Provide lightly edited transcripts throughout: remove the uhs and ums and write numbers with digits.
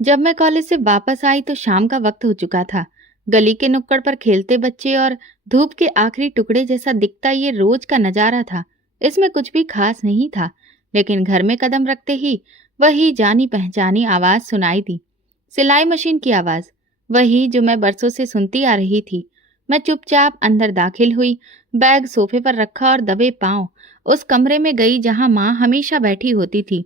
जब मैं कॉलेज से वापस आई तो शाम का वक्त हो चुका था। गली के नुक्कड़ पर खेलते बच्चे और धूप के आखिरी टुकड़े जैसा दिखता ये रोज का नजारा था। इसमें कुछ भी खास नहीं था, लेकिन घर में कदम रखते ही वही जानी पहचानी आवाज सुनाई दी। सिलाई मशीन की आवाज, वही जो मैं बरसों से सुनती आ रही थी। मैं चुपचाप अंदर दाखिल हुई, बैग सोफे पर रखा और दबे पांव उस कमरे में गई जहां माँ हमेशा बैठी होती थी।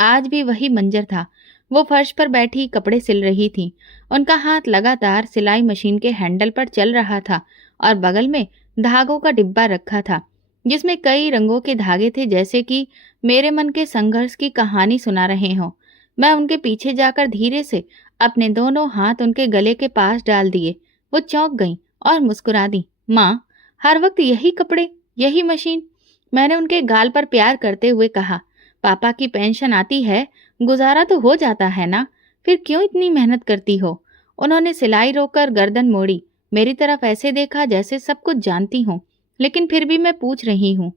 आज भी वही मंजर था। वो फर्श पर बैठी कपड़े सिल रही थी। उनका हाथ लगातार सिलाई मशीन के हैंडल पर चल रहा था और बगल में धागों का डिब्बा रखा था, जिसमें कई रंगों के धागे थे, जैसे कि मेरे मन के संघर्ष की कहानी सुना रहे हों। मैं उनके पीछे जाकर धीरे से अपने दोनों हाथ उनके गले के पास डाल दिए। वो चौंक गईं और मुस्कुरा दी। माँ, हर वक्त यही कपड़े, यही मशीन? मैंने उनके गाल पर प्यार करते हुए कहा। पापा की पेंशन आती है, गुजारा तो हो जाता है ना, फिर क्यों इतनी मेहनत करती हो? उन्होंने सिलाई रोककर गर्दन मोड़ी, मेरी तरफ ऐसे देखा जैसे सब कुछ जानती हूँ, लेकिन फिर भी मैं पूछ रही हूँ।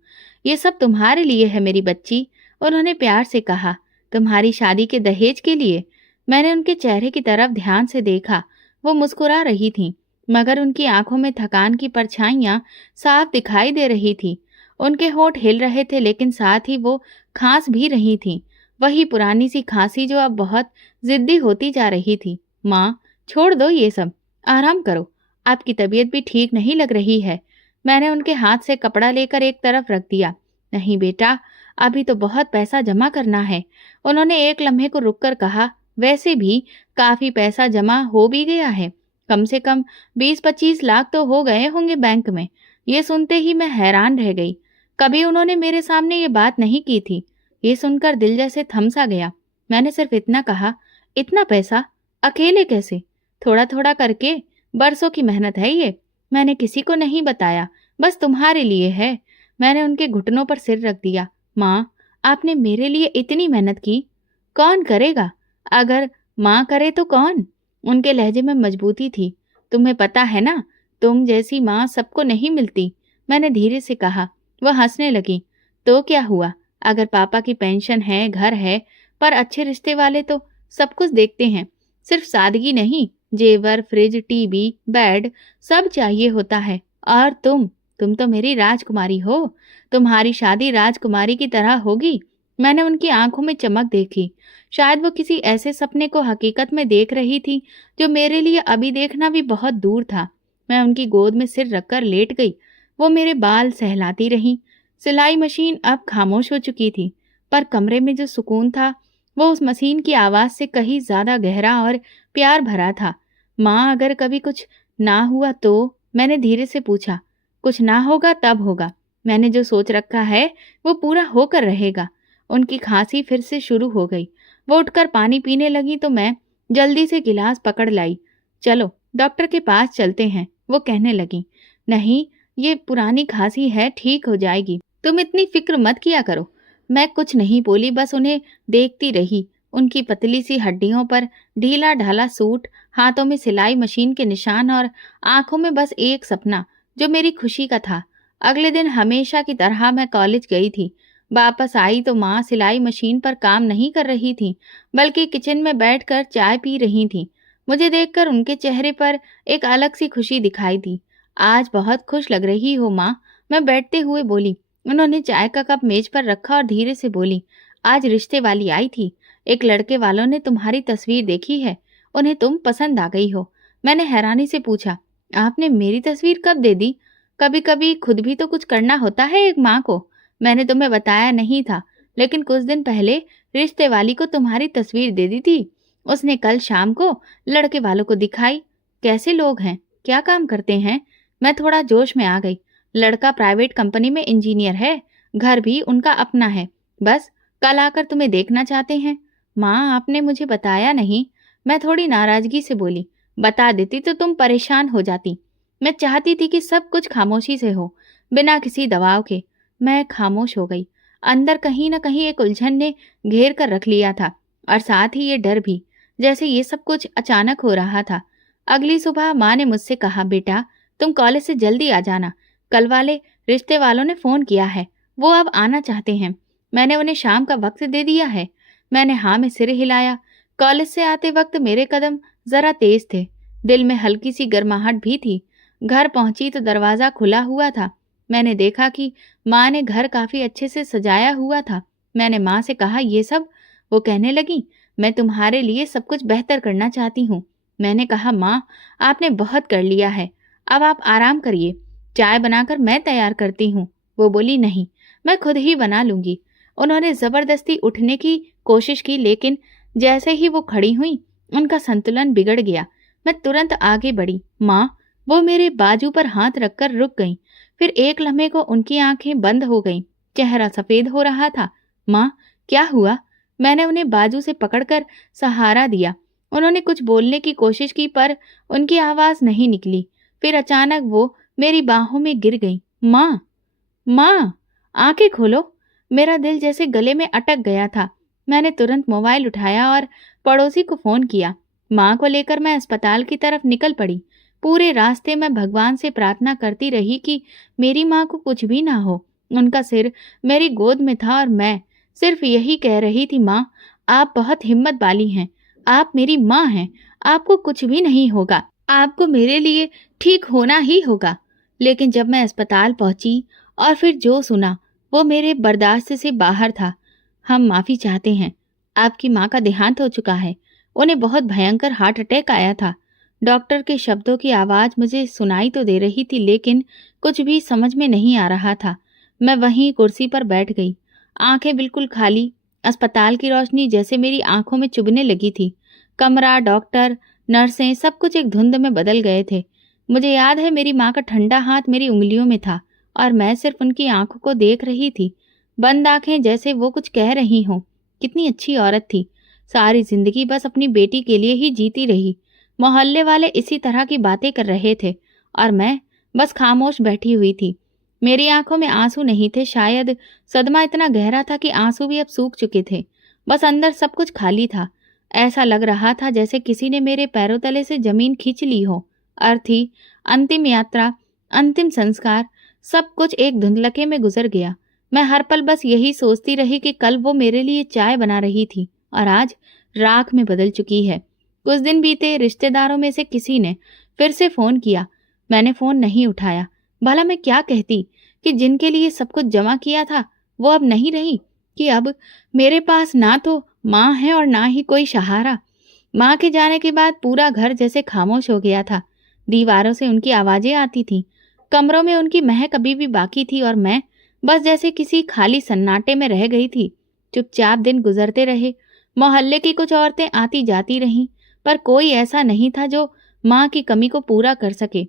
ये सब तुम्हारे लिए है मेरी बच्ची, उन्होंने प्यार से कहा। तुम्हारी शादी के दहेज के लिए? मैंने उनके चेहरे की तरफ ध्यान से देखा। वो मुस्कुरा रही थीं, मगर उनकी आंखों में थकान की परछाइयां साफ दिखाई दे रही थी। उनके होंठ हिल रहे थे, लेकिन साथ ही वो खांस भी रही थीं। वही पुरानी सी खांसी जो अब बहुत जिद्दी होती जा रही थी। माँ, छोड़ दो ये सब, आराम करो, आपकी तबीयत भी ठीक नहीं लग रही है। मैंने उनके हाथ से कपड़ा लेकर एक तरफ रख दिया। नहीं बेटा, अभी तो बहुत पैसा जमा करना है, उन्होंने एक लम्हे को रुककर कहा। वैसे भी काफी पैसा जमा हो भी गया है, कम से कम 20-25 लाख तो हो गए होंगे बैंक में। ये सुनते ही मैं हैरान रह गई। कभी उन्होंने मेरे सामने ये बात नहीं की थी। ये सुनकर दिल जैसे थम सा गया। मैंने सिर्फ इतना कहा, इतना पैसा अकेले कैसे? थोड़ा थोड़ा करके, बरसों की मेहनत है ये। मैंने किसी को नहीं बताया, बस तुम्हारे लिए है। मैंने उनके घुटनों पर सिर रख दिया। माँ, आपने मेरे लिए इतनी मेहनत की, कौन करेगा? अगर माँ करे तो कौन? उनके लहजे में मजबूती थी। तुम्हें पता है ना, तुम जैसी माँ सबको नहीं मिलती, मैंने धीरे से कहा। वह हंसने लगी। तो क्या हुआ? अगर पापा की पेंशन है, घर है, पर अच्छे रिश्ते वाले तो सब कुछ देखते हैं। सिर्फ सादगी नहीं, जेवर, फ्रिज, टीवी, बेड, सब चाहिए होता है। और तुम तो मेरी राजकुमारी हो। तुम्हारी शादी राजकुमारी की तरह होगी। मैंने उनकी आंखों में चमक देखी। शायद वो किसी ऐसे सपने को हकीकत में देख रही थी जो मेरे लिए अभी देखना भी बहुत दूर था। मैं उनकी गोद में सिर रखकर लेट गई। वो मेरे बाल सहलाती रहीं। सिलाई मशीन अब खामोश हो चुकी थी, पर कमरे में जो सुकून था वो उस मशीन की आवाज से कहीं ज्यादा गहरा और प्यार भरा था। माँ, अगर कभी कुछ ना हुआ तो? मैंने धीरे से पूछा। कुछ ना होगा तब होगा। मैंने जो सोच रखा है वो पूरा होकर रहेगा। उनकी खांसी फिर से शुरू हो गई। वो उठकर पानी पीने लगी तो मैं जल्दी से गिलास पकड़ लाई। चलो डॉक्टर के पास चलते हैं, वो कहने लगी। नहीं, ये पुरानी खांसी है, ठीक हो जाएगी, तुम इतनी फिक्र मत किया करो। मैं कुछ नहीं बोली, बस उन्हें देखती रही। उनकी पतली सी हड्डियों पर ढीला ढाला सूट, हाथों में सिलाई मशीन के निशान और आंखों में बस एक सपना जो मेरी खुशी का था। अगले दिन हमेशा की तरह मैं कॉलेज गई थी। वापस आई तो माँ सिलाई मशीन पर काम नहीं कर रही थी, बल्कि किचन में बैठकर चाय पी रही थी। मुझे देखकर उनके चेहरे पर एक अलग सी खुशी दिखाई दी। आज बहुत खुश लग रही हो माँ, मैं बैठते हुए बोली। उन्होंने चाय का कप मेज पर रखा और धीरे से बोली, आज रिश्ते वाली आई थी। एक लड़के वालों ने तुम्हारी तस्वीर देखी है, उन्हें तुम पसंद आ गई हो। मैंने हैरानी से पूछा, आपने मेरी तस्वीर कब दे दी? कभी कभी खुद भी तो कुछ करना होता है एक माँ को। मैंने तुम्हें बताया नहीं था, लेकिन कुछ दिन पहले रिश्ते वाली को तुम्हारी तस्वीर दे दी थी। उसने कल शाम को लड़के वालों को दिखाई। कैसे लोग हैं, क्या काम करते हैं? मैं थोड़ा जोश में आ गई। लड़का प्राइवेट कंपनी में इंजीनियर है, घर भी उनका अपना है, बस कल आकर तुम्हें देखना चाहते हैं। माँ, आपने मुझे बताया नहीं, मैं थोड़ी नाराजगी से बोली। बता देती तो तुम परेशान हो जाती। मैं चाहती थी कि सब कुछ खामोशी से हो, बिना किसी दबाव के। मैं खामोश हो गई। अंदर कहीं न कहीं एक उलझन ने घेर कर रख लिया था, और साथ ही ये डर भी, जैसे ये सब कुछ अचानक हो रहा था। अगली सुबह माँ ने मुझसे कहा, बेटा तुम कॉलेज से जल्दी आ जाना, कल वाले रिश्ते वालों ने फोन किया है, वो अब आना चाहते हैं। मैंने उन्हें शाम का वक्त दे दिया है। मैंने हाँ में सिर हिलाया। कॉलेज से आते वक्त मेरे कदम जरा तेज थे, दिल में हल्की सी गर्माहट भी थी। घर पहुंची तो दरवाजा खुला हुआ था। मैंने देखा कि माँ ने घर काफी अच्छे से सजाया हुआ था। मैंने माँ से कहा, ये सब? वो कहने लगी, मैं तुम्हारे लिए सब कुछ बेहतर करना चाहती हूँ। मैंने कहा, माँ, आपने बहुत कर लिया है, अब आप आराम करिए, चाय बनाकर मैं तैयार करती हूँ। वो बोली, नहीं, मैं खुद ही बना लूंगी। उन्होंने जबरदस्ती उठने की कोशिश की, लेकिन जैसे ही वो खड़ी हुई उनका संतुलन बिगड़ गया। मैं तुरंत आगे बढ़ी। माँ, वो मेरे बाजू पर हाथ रखकर रुक गईं। फिर एक लम्हे को उनकी आंखें बंद हो गईं, चेहरा सफेद हो रहा था। माँ, क्या हुआ? मैंने उन्हें बाजू से पकड़कर सहारा दिया। उन्होंने कुछ बोलने की कोशिश की पर उनकी आवाज नहीं निकली। फिर अचानक वो मेरी बाहों में गिर गई। माँ, माँ, आंखें खोलो। मेरा दिल जैसे गले में अटक गया था। मैंने तुरंत मोबाइल उठाया और पड़ोसी को फोन किया। माँ को लेकर मैं अस्पताल की तरफ निकल पड़ी। पूरे रास्ते मैं भगवान से प्रार्थना करती रही कि मेरी माँ को कुछ भी ना हो। उनका सिर मेरी गोद में था और मैं सिर्फ यही कह रही थी, माँ, आप बहुत हिम्मत वाली हैं, आप मेरी माँ हैं, आपको कुछ भी नहीं होगा, आपको मेरे लिए ठीक होना ही होगा। लेकिन जब मैं अस्पताल पहुंची और फिर जो सुना वो मेरे बर्दाश्त से बाहर था। हम माफ़ी चाहते हैं, आपकी माँ का देहांत हो चुका है, उन्हें बहुत भयंकर हार्ट अटैक आया था। डॉक्टर के शब्दों की आवाज़ मुझे सुनाई तो दे रही थी, लेकिन कुछ भी समझ में नहीं आ रहा था। मैं वहीं कुर्सी पर बैठ गई, आंखें बिल्कुल खाली। अस्पताल की रोशनी जैसे मेरी आंखों में चुभने लगी थी। कमरा, डॉक्टर, नर्सें, सब कुछ एक धुंध में बदल गए थे। मुझे याद है मेरी माँ का ठंडा हाथ मेरी उंगलियों में था और मैं सिर्फ उनकी आंखों को देख रही थी, बंद आंखें, जैसे वो कुछ कह रही हों। कितनी अच्छी औरत थी, सारी जिंदगी बस अपनी बेटी के लिए ही जीती रही। मोहल्ले वाले इसी तरह की बातें कर रहे थे और मैं बस खामोश बैठी हुई थी। मेरी आंखों में आंसू नहीं थे, शायद सदमा इतना गहरा था कि आंसू भी अब सूख चुके थे। बस अंदर सब कुछ खाली था। ऐसा लग रहा था जैसे किसी ने मेरे पैरों तले से जमीन खींच ली हो। अर्थी, अंतिम यात्रा, अंतिम संस्कार, सब कुछ एक धुंधलके में गुजर गया। मैं हर पल बस यही सोचती रही कि कल वो मेरे लिए चाय बना रही थी और आज राख में बदल चुकी है। कुछ दिन बीते, रिश्तेदारों में से किसी ने फिर से फोन किया। मैंने फोन नहीं उठाया। भला मैं क्या कहती कि जिनके लिए सब कुछ जमा किया था वो अब नहीं रही, कि अब मेरे पास ना तो माँ है और ना ही कोई सहारा। माँ के जाने के बाद पूरा घर जैसे खामोश हो गया था। दीवारों से उनकी आवाजें आती थीं, कमरों में उनकी महक अभी भी बाकी थी और मैं बस जैसे किसी खाली सन्नाटे में रह गई थी। चुपचाप दिन गुजरते रहे। मोहल्ले की कुछ औरतें आती जाती रहीं, पर कोई ऐसा नहीं था जो माँ की कमी को पूरा कर सके।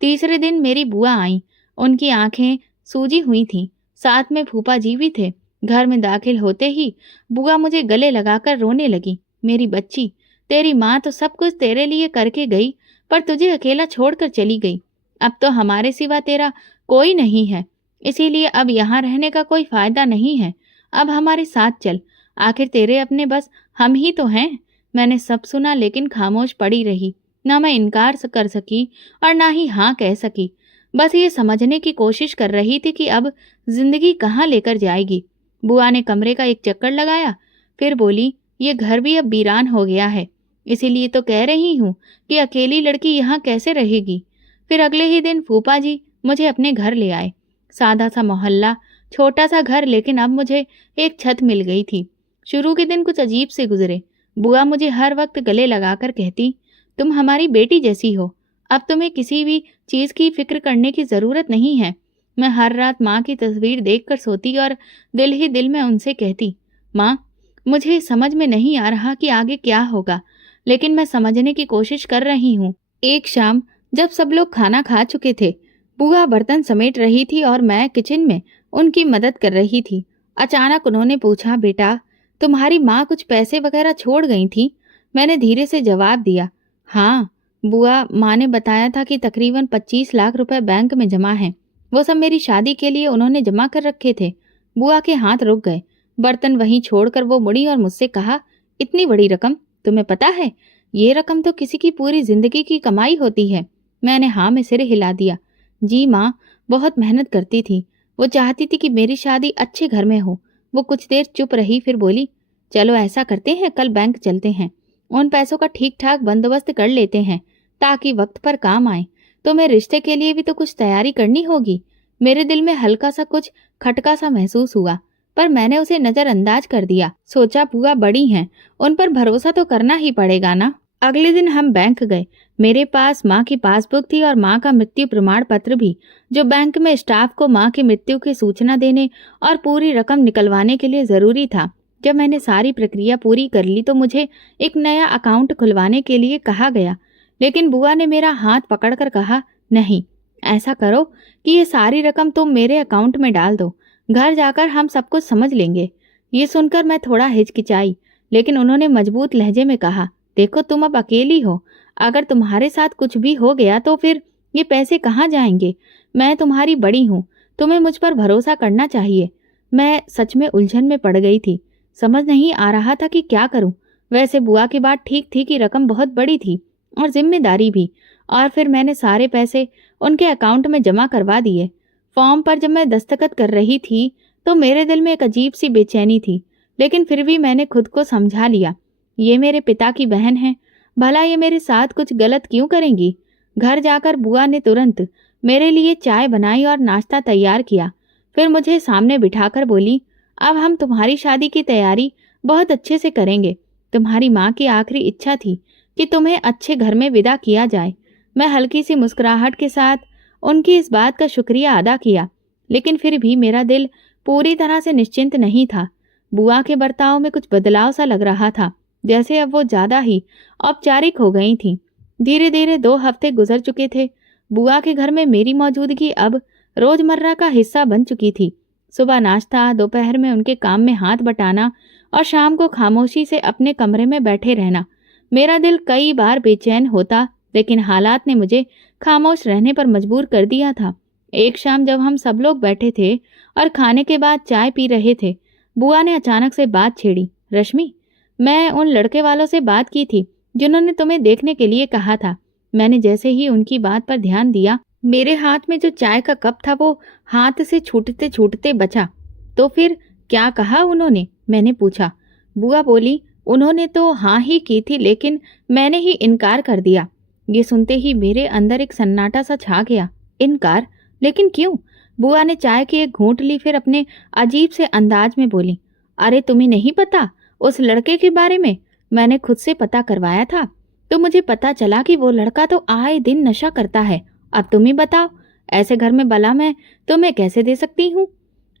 तीसरे दिन मेरी बुआ आई। उनकी आंखें सूजी हुई थीं, साथ में फूफा जी भी थे। घर में दाखिल होते ही बुआ मुझे गले लगाकर रोने लगी। मेरी बच्ची, तेरी माँ तो सब कुछ तेरे लिए करके गई, पर तुझे अकेला छोड़कर चली गई। अब तो हमारे सिवा तेरा कोई नहीं है, इसीलिए अब यहाँ रहने का कोई फायदा नहीं है। अब हमारे साथ चल, आखिर तेरे अपने बस हम ही तो हैं। मैंने सब सुना, लेकिन खामोश पड़ी रही। ना मैं इनकार कर सकी और ना ही हाँ कह सकी। बस ये समझने की कोशिश कर रही थी कि अब जिंदगी कहाँ लेकर जाएगी। बुआ ने कमरे का एक चक्कर लगाया, फिर बोली, ये घर भी अब वीरान हो गया है, इसीलिए तो कह रही हूँ कि अकेली लड़की यहाँ कैसे रहेगी। फिर अगले ही दिन फूफा जी मुझे अपने घर ले आए। सादा सा मोहल्ला, छोटा सा घर, लेकिन अब मुझे एक छत मिल गई थी। शुरू के दिन कुछ अजीब से गुजरे। बुआ मुझे हर वक्त गले लगाकर कहती, तुम हमारी बेटी जैसी हो, अब तुम्हें किसी भी चीज़ की फिक्र करने की ज़रूरत नहीं है। मैं हर रात माँ की तस्वीर देखकर सोती और दिल ही दिल में उनसे कहती, माँ, मुझे समझ में नहीं आ रहा कि आगे क्या होगा, लेकिन मैं समझने की कोशिश कर रही हूँ। एक शाम जब सब लोग खाना खा चुके थे, बुआ बर्तन समेट रही थी और मैं किचन में उनकी मदद कर रही थी। अचानक उन्होंने पूछा, बेटा, तुम्हारी माँ कुछ पैसे वगैरह छोड़ गई थी? मैंने धीरे से जवाब दिया, हाँ बुआ, माँ ने बताया था कि तकरीबन 25 लाख रुपए बैंक में जमा हैं। वो सब मेरी शादी के लिए उन्होंने जमा कर रखे थे। बुआ के हाथ रुक गए। बर्तन वहीं छोड़कर वो मुड़ी और मुझसे कहा, इतनी बड़ी रकम, तुम्हें पता है ये रकम तो किसी की पूरी जिंदगी की कमाई होती है। मैंने हाँ में सिर हिला दिया। जी माँ, बहुत मेहनत करती थी, वो चाहती थी कि मेरी शादी अच्छे घर में हो। वो कुछ देर चुप रही, फिर बोली, चलो ऐसा करते हैं, कल बैंक चलते हैं, उन पैसों का ठीक ठाक बंदोबस्त कर लेते हैं ताकि वक्त पर काम आए। तुम्हें रिश्ते के लिए भी तो कुछ तैयारी करनी होगी। मेरे दिल में हल्का सा कुछ खटका सा महसूस हुआ, पर मैंने उसे नजरअंदाज कर दिया। सोचा बुआ बड़ी हैं, उन पर भरोसा तो करना ही पड़ेगा ना। अगले दिन हम बैंक गए। मेरे पास माँ की पासबुक थी और माँ का मृत्यु प्रमाण पत्र भी, जो बैंक में स्टाफ को माँ की मृत्यु की सूचना देने और पूरी रकम निकलवाने के लिए जरूरी था। जब मैंने सारी प्रक्रिया पूरी कर ली तो मुझे एक नया अकाउंट खुलवाने के लिए कहा गया, लेकिन बुआ ने मेरा हाथ पकड़कर कहा, नहीं, ऐसा करो कि ये सारी रकम तुम मेरे अकाउंट में डाल दो, घर जाकर हम सब कुछ समझ लेंगे। ये सुनकर मैं थोड़ा हिचकिचाई, लेकिन उन्होंने मजबूत लहजे में कहा, देखो तुम अब अकेली हो, अगर तुम्हारे साथ कुछ भी हो गया तो फिर ये पैसे कहाँ जाएंगे। मैं तुम्हारी बड़ी हूँ, तुम्हें मुझ पर भरोसा करना चाहिए। मैं सच में उलझन में पड़ गई थी, समझ नहीं आ रहा था कि क्या करूं। वैसे बुआ की बात ठीक थी कि रकम बहुत बड़ी थी और जिम्मेदारी भी, और फिर मैंने सारे पैसे उनके अकाउंट में जमा करवा दिए। फॉर्म पर जब मैं दस्तखत कर रही थी तो मेरे दिल में एक अजीब सी बेचैनी थी, लेकिन फिर भी मैंने खुद को समझा लिया, ये मेरे पिता की बहन है, भला ये मेरे साथ कुछ गलत क्यों करेंगी। घर जाकर बुआ ने तुरंत मेरे लिए चाय बनाई और नाश्ता तैयार किया। फिर मुझे सामने बिठाकर बोली, अब हम तुम्हारी शादी की तैयारी बहुत अच्छे से करेंगे। तुम्हारी माँ की आखिरी इच्छा थी कि तुम्हें अच्छे घर में विदा किया जाए। मैं हल्की सी मुस्कुराहट के साथ उनकी इस बात का शुक्रिया अदा किया, लेकिन फिर भी मेरा दिल पूरी तरह से निश्चिंत नहीं था। बुआ के बर्ताव में कुछ बदलाव सा लग रहा था, जैसे अब वो ज्यादा ही औपचारिक हो गई थीं। धीरे धीरे 2 हफ्ते गुजर चुके थे। बुआ के घर में मेरी मौजूदगी अब रोजमर्रा का हिस्सा बन चुकी थी। सुबह नाश्ता, दोपहर में उनके काम में हाथ बटाना और शाम को खामोशी से अपने कमरे में बैठे रहना। मेरा दिल कई बार बेचैन होता, लेकिन हालात ने मुझे खामोश रहने पर मजबूर कर दिया था। एक शाम जब हम सब लोग बैठे थे और खाने के बाद चाय पी रहे थे, बुआ ने अचानक से बात छेड़ी, रश्मि, मैं उन लड़के वालों से बात की थी जिन्होंने तुम्हें देखने के लिए कहा था। मैंने जैसे ही उनकी बात पर ध्यान दिया, मेरे हाथ में जो चाय का कप था वो हाथ से छूटते छूटते बचा। तो फिर क्या कहा उन्होंने? मैंने पूछा। बुआ बोली, उन्होंने तो हाँ ही की थी, लेकिन मैंने ही इनकार कर दिया। ये सुनते ही मेरे अंदर एक सन्नाटा सा छा गया। इनकार? लेकिन क्यों? बुआ ने चाय की एक घूंट ली, फिर अपने अजीब से अंदाज में बोली, अरे तुम्हें नहीं पता उस लड़के के बारे में? मैंने खुद से पता करवाया था तो मुझे पता चला कि वो लड़का तो आए दिन नशा करता है। अब तुम ही बताओ, ऐसे घर में भला मैं तुम्हें कैसे दे सकती हूँ?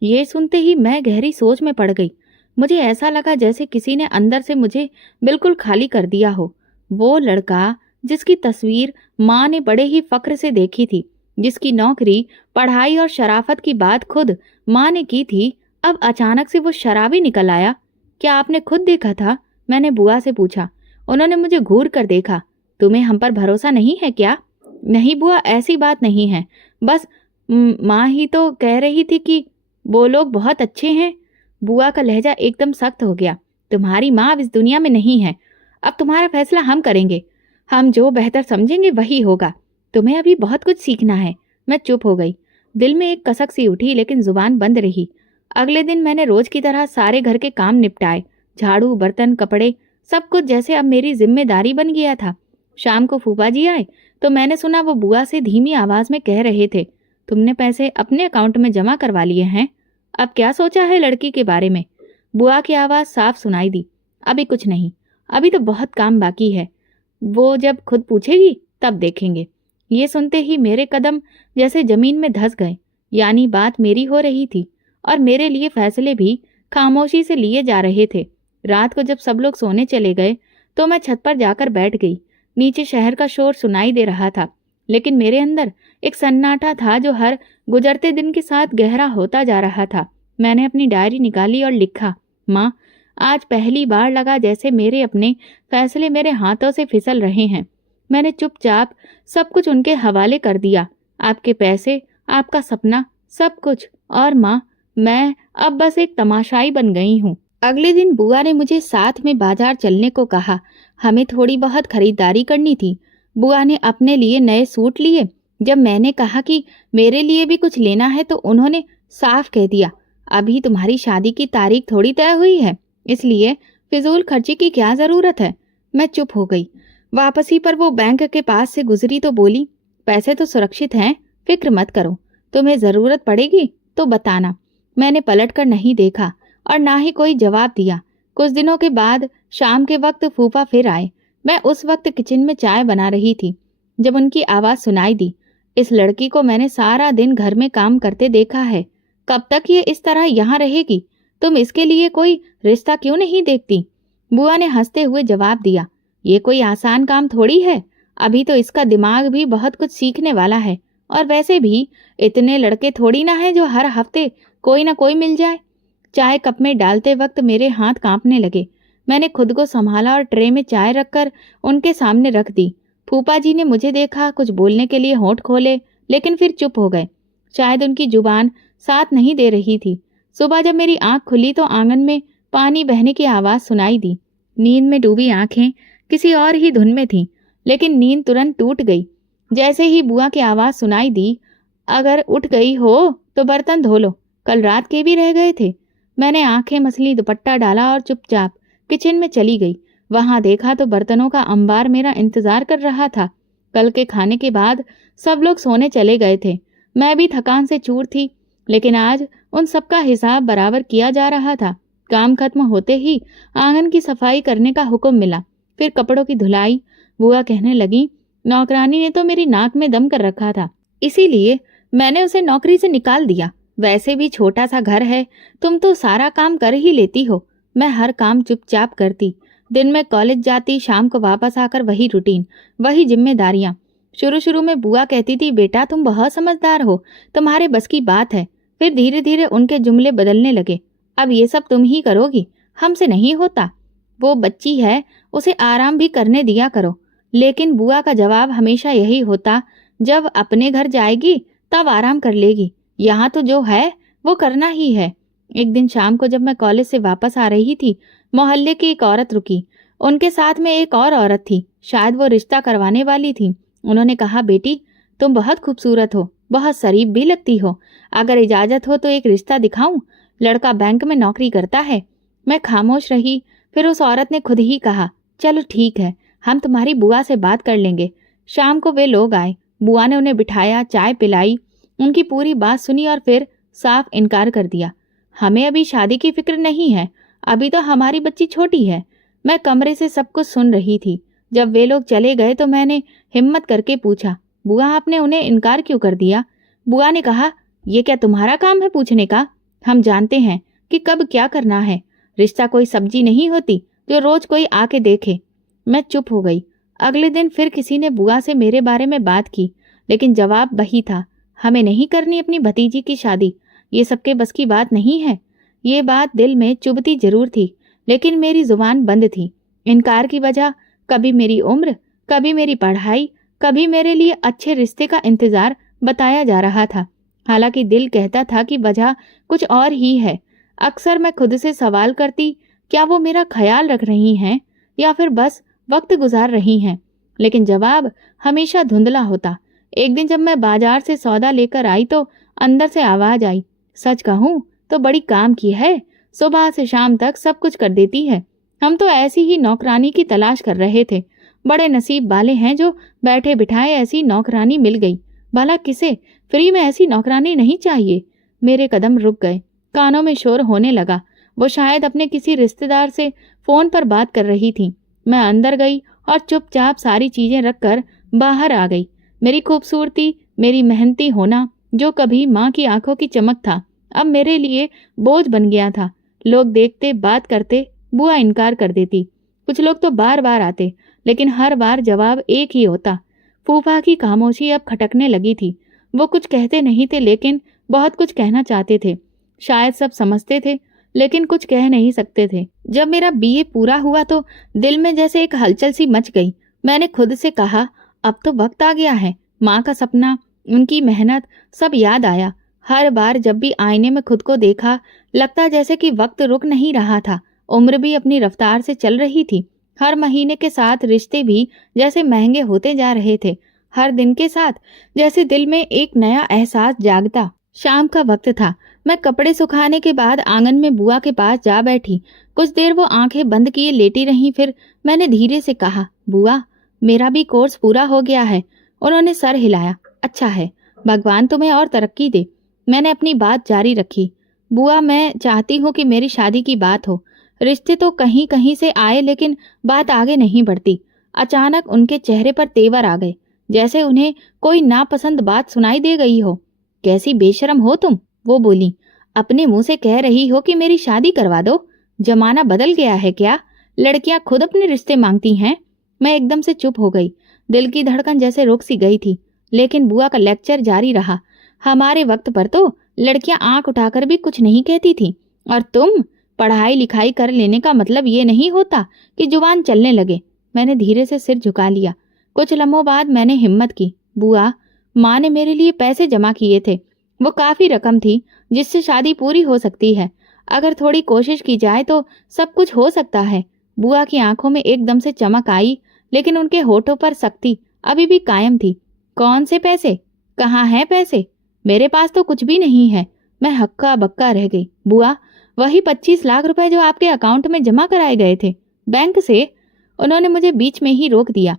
ये सुनते ही मैं गहरी सोच में पड़ गई। मुझे ऐसा लगा जैसे किसी ने अंदर से मुझे बिल्कुल खाली कर दिया हो। वो लड़का जिसकी तस्वीर माँ ने बड़े ही फक्र से देखी थी, जिसकी नौकरी, पढ़ाई और शराफत की बात खुद माँ ने की थी, अब अचानक से वो शराबी निकल आया। क्या आपने खुद देखा था? मैंने बुआ से पूछा। उन्होंने मुझे घूर कर देखा। तुम्हें हम पर भरोसा नहीं है क्या? नहीं बुआ, ऐसी बात नहीं है, बस माँ ही तो कह रही थी कि वो लोग बहुत अच्छे हैं। बुआ का लहजा एकदम सख्त हो गया। तुम्हारी माँ अब इस दुनिया में नहीं है। अब तुम्हारा फैसला हम करेंगे। हम जो बेहतर समझेंगे वही होगा। तुम्हें अभी बहुत कुछ सीखना है। मैं चुप हो गई। दिल में एक कसक सी उठी, लेकिन जुबान बंद रही। अगले दिन मैंने रोज की तरह सारे घर के काम निपटाए। झाड़ू, बर्तन, कपड़े, सब कुछ जैसे अब मेरी जिम्मेदारी बन गया था। शाम को फूफा जी आए तो मैंने सुना वो बुआ से धीमी आवाज में कह रहे थे, तुमने पैसे अपने अकाउंट में जमा करवा लिए हैं? अब क्या सोचा है लड़की के बारे में? बुआ की आवाज साफ सुनाई दी, अभी कुछ नहीं, अभी तो बहुत काम बाकी है। वो जब खुद पूछेगी तब देखेंगे। ये सुनते ही मेरे कदम जैसे जमीन में धंस गए। यानी बात मेरी हो रही थी और मेरे लिए फैसले भी खामोशी से लिए जा रहे थे। रात को जब सब लोग सोने चले गए तो मैं छत पर जाकर बैठ गई। नीचे शहर का शोर सुनाई दे रहा था, लेकिन मेरे अंदर एक सन्नाटा था जो हर गुजरते दिन के साथ गहरा होता जा रहा था। मैंने अपनी डायरी निकाली और लिखा, माँ, आज पहली बार लगा जैसे मेरे अपने फैसले मेरे हाथों से फिसल रहे हैं। मैंने चुपचाप सब कुछ उनके हवाले कर दिया, आपके पैसे, आपका सपना, सब कुछ। और माँ, मैं अब बस एक तमाशाई बन गई हूँ। अगले दिन बुआ ने मुझे साथ में बाजार चलने को कहा। हमें थोड़ी बहुत खरीदारी करनी थी। बुआ ने अपने लिए नए सूट लिए। जब मैंने कहा कि मेरे लिए भी कुछ लेना है तो उन्होंने साफ कह दिया, अभी तुम्हारी शादी की तारीख थोड़ी तय हुई है, इसलिए फिजूल खर्ची की क्या जरूरत है। मैं चुप हो गई। वापसी पर वो बैंक के पास से गुजरी तो बोली, पैसे तो सुरक्षित हैं, फिक्र मत करो, तुम्हें जरूरत पड़ेगी तो बताना। मैंने पलटकर नहीं देखा और ना ही कोई जवाब दिया। कुछ दिनों के बाद शाम के वक्त फूफा फिर आए। मैं उस वक्त किचन में चाय बना रही थी जब उनकी आवाज सुनाई दी। इस लड़की को मैंने सारा दिन घर में काम करते देखा है, कब तक ये इस तरह यहाँ रहेगी? तुम इसके लिए कोई रिश्ता क्यों नहीं देखती? बुआ ने हंसते हुए जवाब दिया, ये कोई आसान काम थोड़ी है, अभी तो इसका दिमाग भी बहुत कुछ सीखने वाला है, और वैसे भी इतने लड़के थोड़ी ना है जो हर हफ्ते कोई ना कोई मिल जाए। चाय कप में डालते वक्त मेरे हाथ कांपने लगे। मैंने खुद को संभाला और ट्रे में चाय रखकर उनके सामने रख दी। फूफा जी ने मुझे देखा, कुछ बोलने के लिए होंठ खोले, लेकिन फिर चुप हो गए। शायद उनकी जुबान साथ नहीं दे रही थी। सुबह जब मेरी आंख खुली तो आंगन में पानी बहने की आवाज सुनाई दी। नींद में डूबी आंखें किसी और ही धुन में थीं, लेकिन नींद तुरंत टूट गई। जैसे ही बुआ की आवाज सुनाई दी, अगर उठ गई हो तो बर्तन धो लो, कल रात के भी रह गए थे। मैंने आंखें मसली, दुपट्टा डाला और चुपचाप किचन में चली गई। वहां देखा तो बर्तनों का अंबार मेरा इंतजार कर रहा था। कल के खाने के बाद सब लोग सोने चले गए थे। मैं भी थकान से चूर थी, लेकिन आज उन सबका हिसाब बराबर किया जा रहा था। काम खत्म होते ही आंगन की सफाई करने का हुक्म मिला, फिर कपड़ों की धुलाई। बुआ कहने लगी, नौकरानी ने तो मेरी नाक में दम कर रखा था, इसीलिए मैंने उसे नौकरी से निकाल दिया। वैसे भी छोटा सा घर है, तुम तो सारा काम कर ही लेती हो। मैं हर काम चुपचाप करती। दिन में कॉलेज जाती, शाम को वापस आकर वही रूटीन, वही जिम्मेदारियां। शुरू शुरू में बुआ कहती थी, बेटा तुम बहुत समझदार हो, तुम्हारे बस की बात है। फिर धीरे धीरे उनके जुमले बदलने लगे, अब ये सब तुम ही करोगी, हमसे नहीं होता। वो बच्ची है, उसे आराम भी करने दिया करो। लेकिन बुआ का जवाब हमेशा यही होता, जब अपने घर जाएगी तब आराम कर लेगी, यहाँ तो जो है वो करना ही है। एक दिन शाम को जब मैं कॉलेज से वापस आ रही थी, मोहल्ले की एक औरत रुकी। उनके साथ में एक और औरत थी, शायद वो रिश्ता करवाने वाली थी। उन्होंने कहा, बेटी तुम बहुत खूबसूरत हो, बहुत शरीफ भी लगती हो, अगर इजाजत हो तो एक रिश्ता दिखाऊं, लड़का बैंक में नौकरी करता है। मैं खामोश रही। फिर उस औरत ने खुद ही कहा, चलो ठीक है, हम तुम्हारी बुआ से बात कर लेंगे। शाम को वे लोग आए। बुआ ने उन्हें बिठाया, चाय पिलाई, उनकी पूरी बात सुनी और फिर साफ इनकार कर दिया। हमें अभी शादी की फिक्र नहीं है, अभी तो हमारी बच्ची छोटी है। मैं कमरे से सब कुछ सुन रही थी। जब वे लोग चले गए तो मैंने हिम्मत करके पूछा, बुआ आपने उन्हें इनकार क्यों कर दिया? बुआ ने कहा, ये क्या तुम्हारा काम है पूछने का? हम जानते हैं कि कब क्या करना है। रिश्ता कोई सब्जी नहीं होती जो रोज कोई आके देखे। मैं चुप हो गई। अगले दिन फिर किसी ने बुआ से मेरे बारे में बात की, लेकिन जवाब वही था, हमें नहीं करनी अपनी भतीजी की शादी, ये सबके बस की बात नहीं है। ये बात दिल में चुभती जरूर थी, लेकिन मेरी जुबान बंद थी। इनकार की वजह कभी मेरी उम्र, कभी मेरी पढ़ाई, कभी मेरे लिए अच्छे रिश्ते का इंतजार बताया जा रहा था। हालांकि दिल कहता था कि वजह कुछ और ही है। अक्सर मैं खुद से सवाल करती, क्या वो मेरा ख्याल रख रही हैं या फिर बस वक्त गुजार रही हैं? लेकिन जवाब हमेशा धुंधला होता। एक दिन जब मैं बाजार से सौदा लेकर आई तो अंदर से आवाज आई, सच कहूं तो बड़ी काम की है, सुबह से शाम तक सब कुछ कर देती है। हम तो ऐसी ही नौकरानी की तलाश कर रहे थे। बड़े नसीब वाले हैं जो बैठे बिठाए ऐसी नौकरानी मिल गई। भला किसे फ्री में ऐसी नौकरानी नहीं चाहिए? मेरे कदम रुक गए। कानों में शोर होने लगा। वो शायद अपने किसी रिश्तेदार से फोन पर बात कर रही थी। मैं अंदर गई और चुपचाप सारी चीजें रखकर बाहर आ गई। मेरी खूबसूरती, मेरी मेहनती होना, जो कभी माँ की आंखों की चमक था, अब मेरे लिए बोझ बन गया था। लोग देखते, बात करते, बुआ इनकार कर देती। कुछ लोग तो बार बार आते, लेकिन हर बार जवाब एक ही होता। फूफा की खामोशी अब खटकने लगी थी। वो कुछ कहते नहीं थे, लेकिन बहुत कुछ कहना चाहते थे। शायद सब समझते थे, लेकिन कुछ कह नहीं सकते थे। जब मेरा बीए पूरा हुआ तो दिल में जैसे एक हलचल सी मच गई। मैंने खुद से कहा, अब तो वक्त आ गया है। माँ का सपना, उनकी मेहनत, सब याद आया। हर बार जब भी आईने में खुद को देखा, लगता जैसे कि वक्त रुक नहीं रहा था। उम्र भी अपनी रफ्तार से चल रही थी। हर महीने के साथ रिश्ते भी जैसे महंगे होते जा रहे थे। हर दिन के साथ जैसे दिल में एक नया एहसास जागता। शाम का वक्त था। मैं कपड़े सुखाने के बाद आंगन में बुआ के पास जा बैठी। कुछ देर वो आंखें बंद किए लेटी रहीं, फिर मैंने धीरे से कहा, बुआ, मेरा भी कोर्स पूरा हो गया है। उन्होंने सर हिलाया। अच्छा है, भगवान तुम्हें और तरक्की दे। मैंने अपनी बात जारी रखी। बुआ, मैं चाहती हूँ कि मेरी शादी की बात हो। रिश्ते तो कहीं कहीं से आए, लेकिन बात आगे नहीं बढ़ती। अचानक उनके चेहरे पर तेवर आ गए, जैसे उन्हें कोई नापसंद बात सुनाई दे गई हो। कैसी बेशरम हो तुम, वो बोली। अपने मुंह से कह रही हो कि मेरी शादी करवा दो। जमाना बदल गया है क्या? लड़कियां खुद अपने रिश्ते मांगती हैं। मैं एकदम से चुप हो गई। दिल की धड़कन जैसे रुक सी गई थी। लेकिन बुआ का लेक्चर जारी रहा। हमारे वक्त पर तो लड़कियां आंख उठाकर भी कुछ नहीं कहती थी। और तुम, पढ़ाई लिखाई कर लेने का मतलब ये नहीं होता कि जुबान चलने लगे। मैंने धीरे से सिर झुका लिया। कुछ लम्हों बाद मैंने हिम्मत की। बुआ, माँ ने मेरे लिए पैसे जमा किए थे। वो काफी रकम थी जिससे शादी पूरी हो सकती है। अगर थोड़ी कोशिश की जाए तो सब कुछ हो सकता है। बुआ की आंखों में एकदम से चमक आई, लेकिन उनके होठों पर सख्ती अभी भी कायम थी। कौन से पैसे? कहाँ हैं पैसे? मेरे पास तो कुछ भी नहीं है। मैं हक्का बक्का रह गई। बुआ, वही 25 लाख रुपए जो आपके अकाउंट में जमा कराए गए थे बैंक से। उन्होंने मुझे बीच में ही रोक दिया।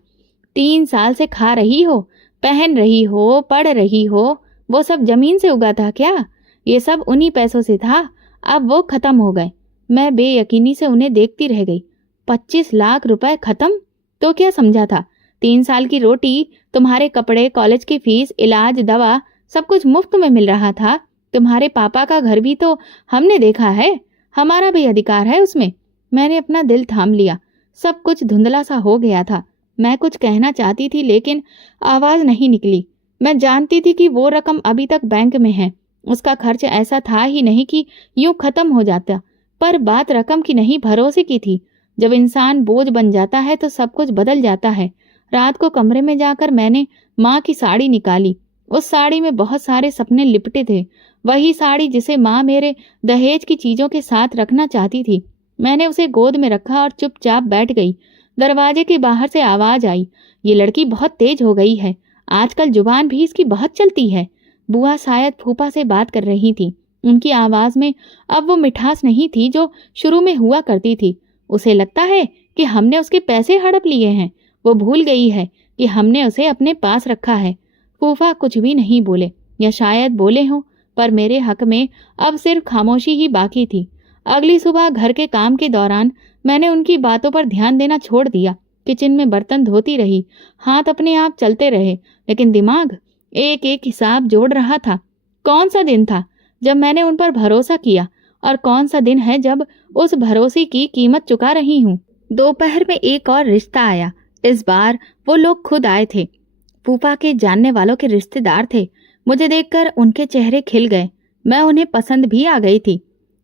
3 साल से खा रही हो, पहन रही हो, पढ़ रही हो, वो सब जमीन से उगा था क्या? ये सब उन्हीं पैसों से था। अब वो खत्म हो गए। मैं बेयकीनी से उन्हें देखती रह गई। 25 लाख रुपए खत्म? तो क्या समझा था? 3 साल की रोटी, तुम्हारे कपड़े, कॉलेज की फीस, इलाज, दवा, सब कुछ मुफ्त में मिल रहा था। तुम्हारे पापा का घर भी तो हमने देखा है। हमारा भी अधिकार है उसमें। मैंने अपना दिल थाम लिया। सब कुछ धुंधला सा हो गया था। मैं कुछ कहना चाहती थी, लेकिन आवाज नहीं निकली। मैं जानती थी कि वो रकम अभी तक बैंक में है। उसका खर्च ऐसा था ही नहीं कि यूं खत्म हो जाता। पर बात रकम की नहीं, भरोसे की थी। जब इंसान बोझ बन जाता है तो सब कुछ बदल जाता है। रात को कमरे में जाकर मैंने माँ की साड़ी निकाली। उस साड़ी में बहुत सारे सपने लिपटे थे। वही साड़ी जिसे माँ मेरे दहेज की चीजों के साथ रखना चाहती थी। मैंने उसे गोद में रखा और चुपचाप बैठ गई। दरवाजे के बाहर से आवाज आई, ये लड़की बहुत तेज हो गई है। आजकल जुबान भी इसकी बहुत चलती है। बुआ शायद फूफा से बात कर रही थी। उनकी आवाज में अब वो मिठास नहीं थी जो शुरू में हुआ करती थी। उसे लगता है कि हमने उसके पैसे हड़प लिए हैं। वो भूल गई है कि हमने उसे अपने पास रखा है। फूफा कुछ भी नहीं बोले, या शायद बोले हों, पर मेरे हक में अब सिर्फ खामोशी ही बाकी थी। अगली सुबह घर के काम के दौरान मैंने उनकी बातों पर ध्यान देना छोड़ दिया। किचन में बर्तन धोती रही। हाथ अपने आप चलते रहे, लेकिन दिमाग एक एक हिसाब जोड़ रहा था। कौन सा दिन था जब मैंने उन पर भरोसा किया, और कौन सा दिन है जब उस भरोसे की कीमत चुका रही हूँ। दोपहर में एक और रिश्ता आया। इस बार वो लोग खुद आए थे। फूफा के जानने वालों के रिश्तेदार थे। मुझे देखकर उनके चेहरे खिल गए। मैं उन्हें पसंद भी आ गई थी।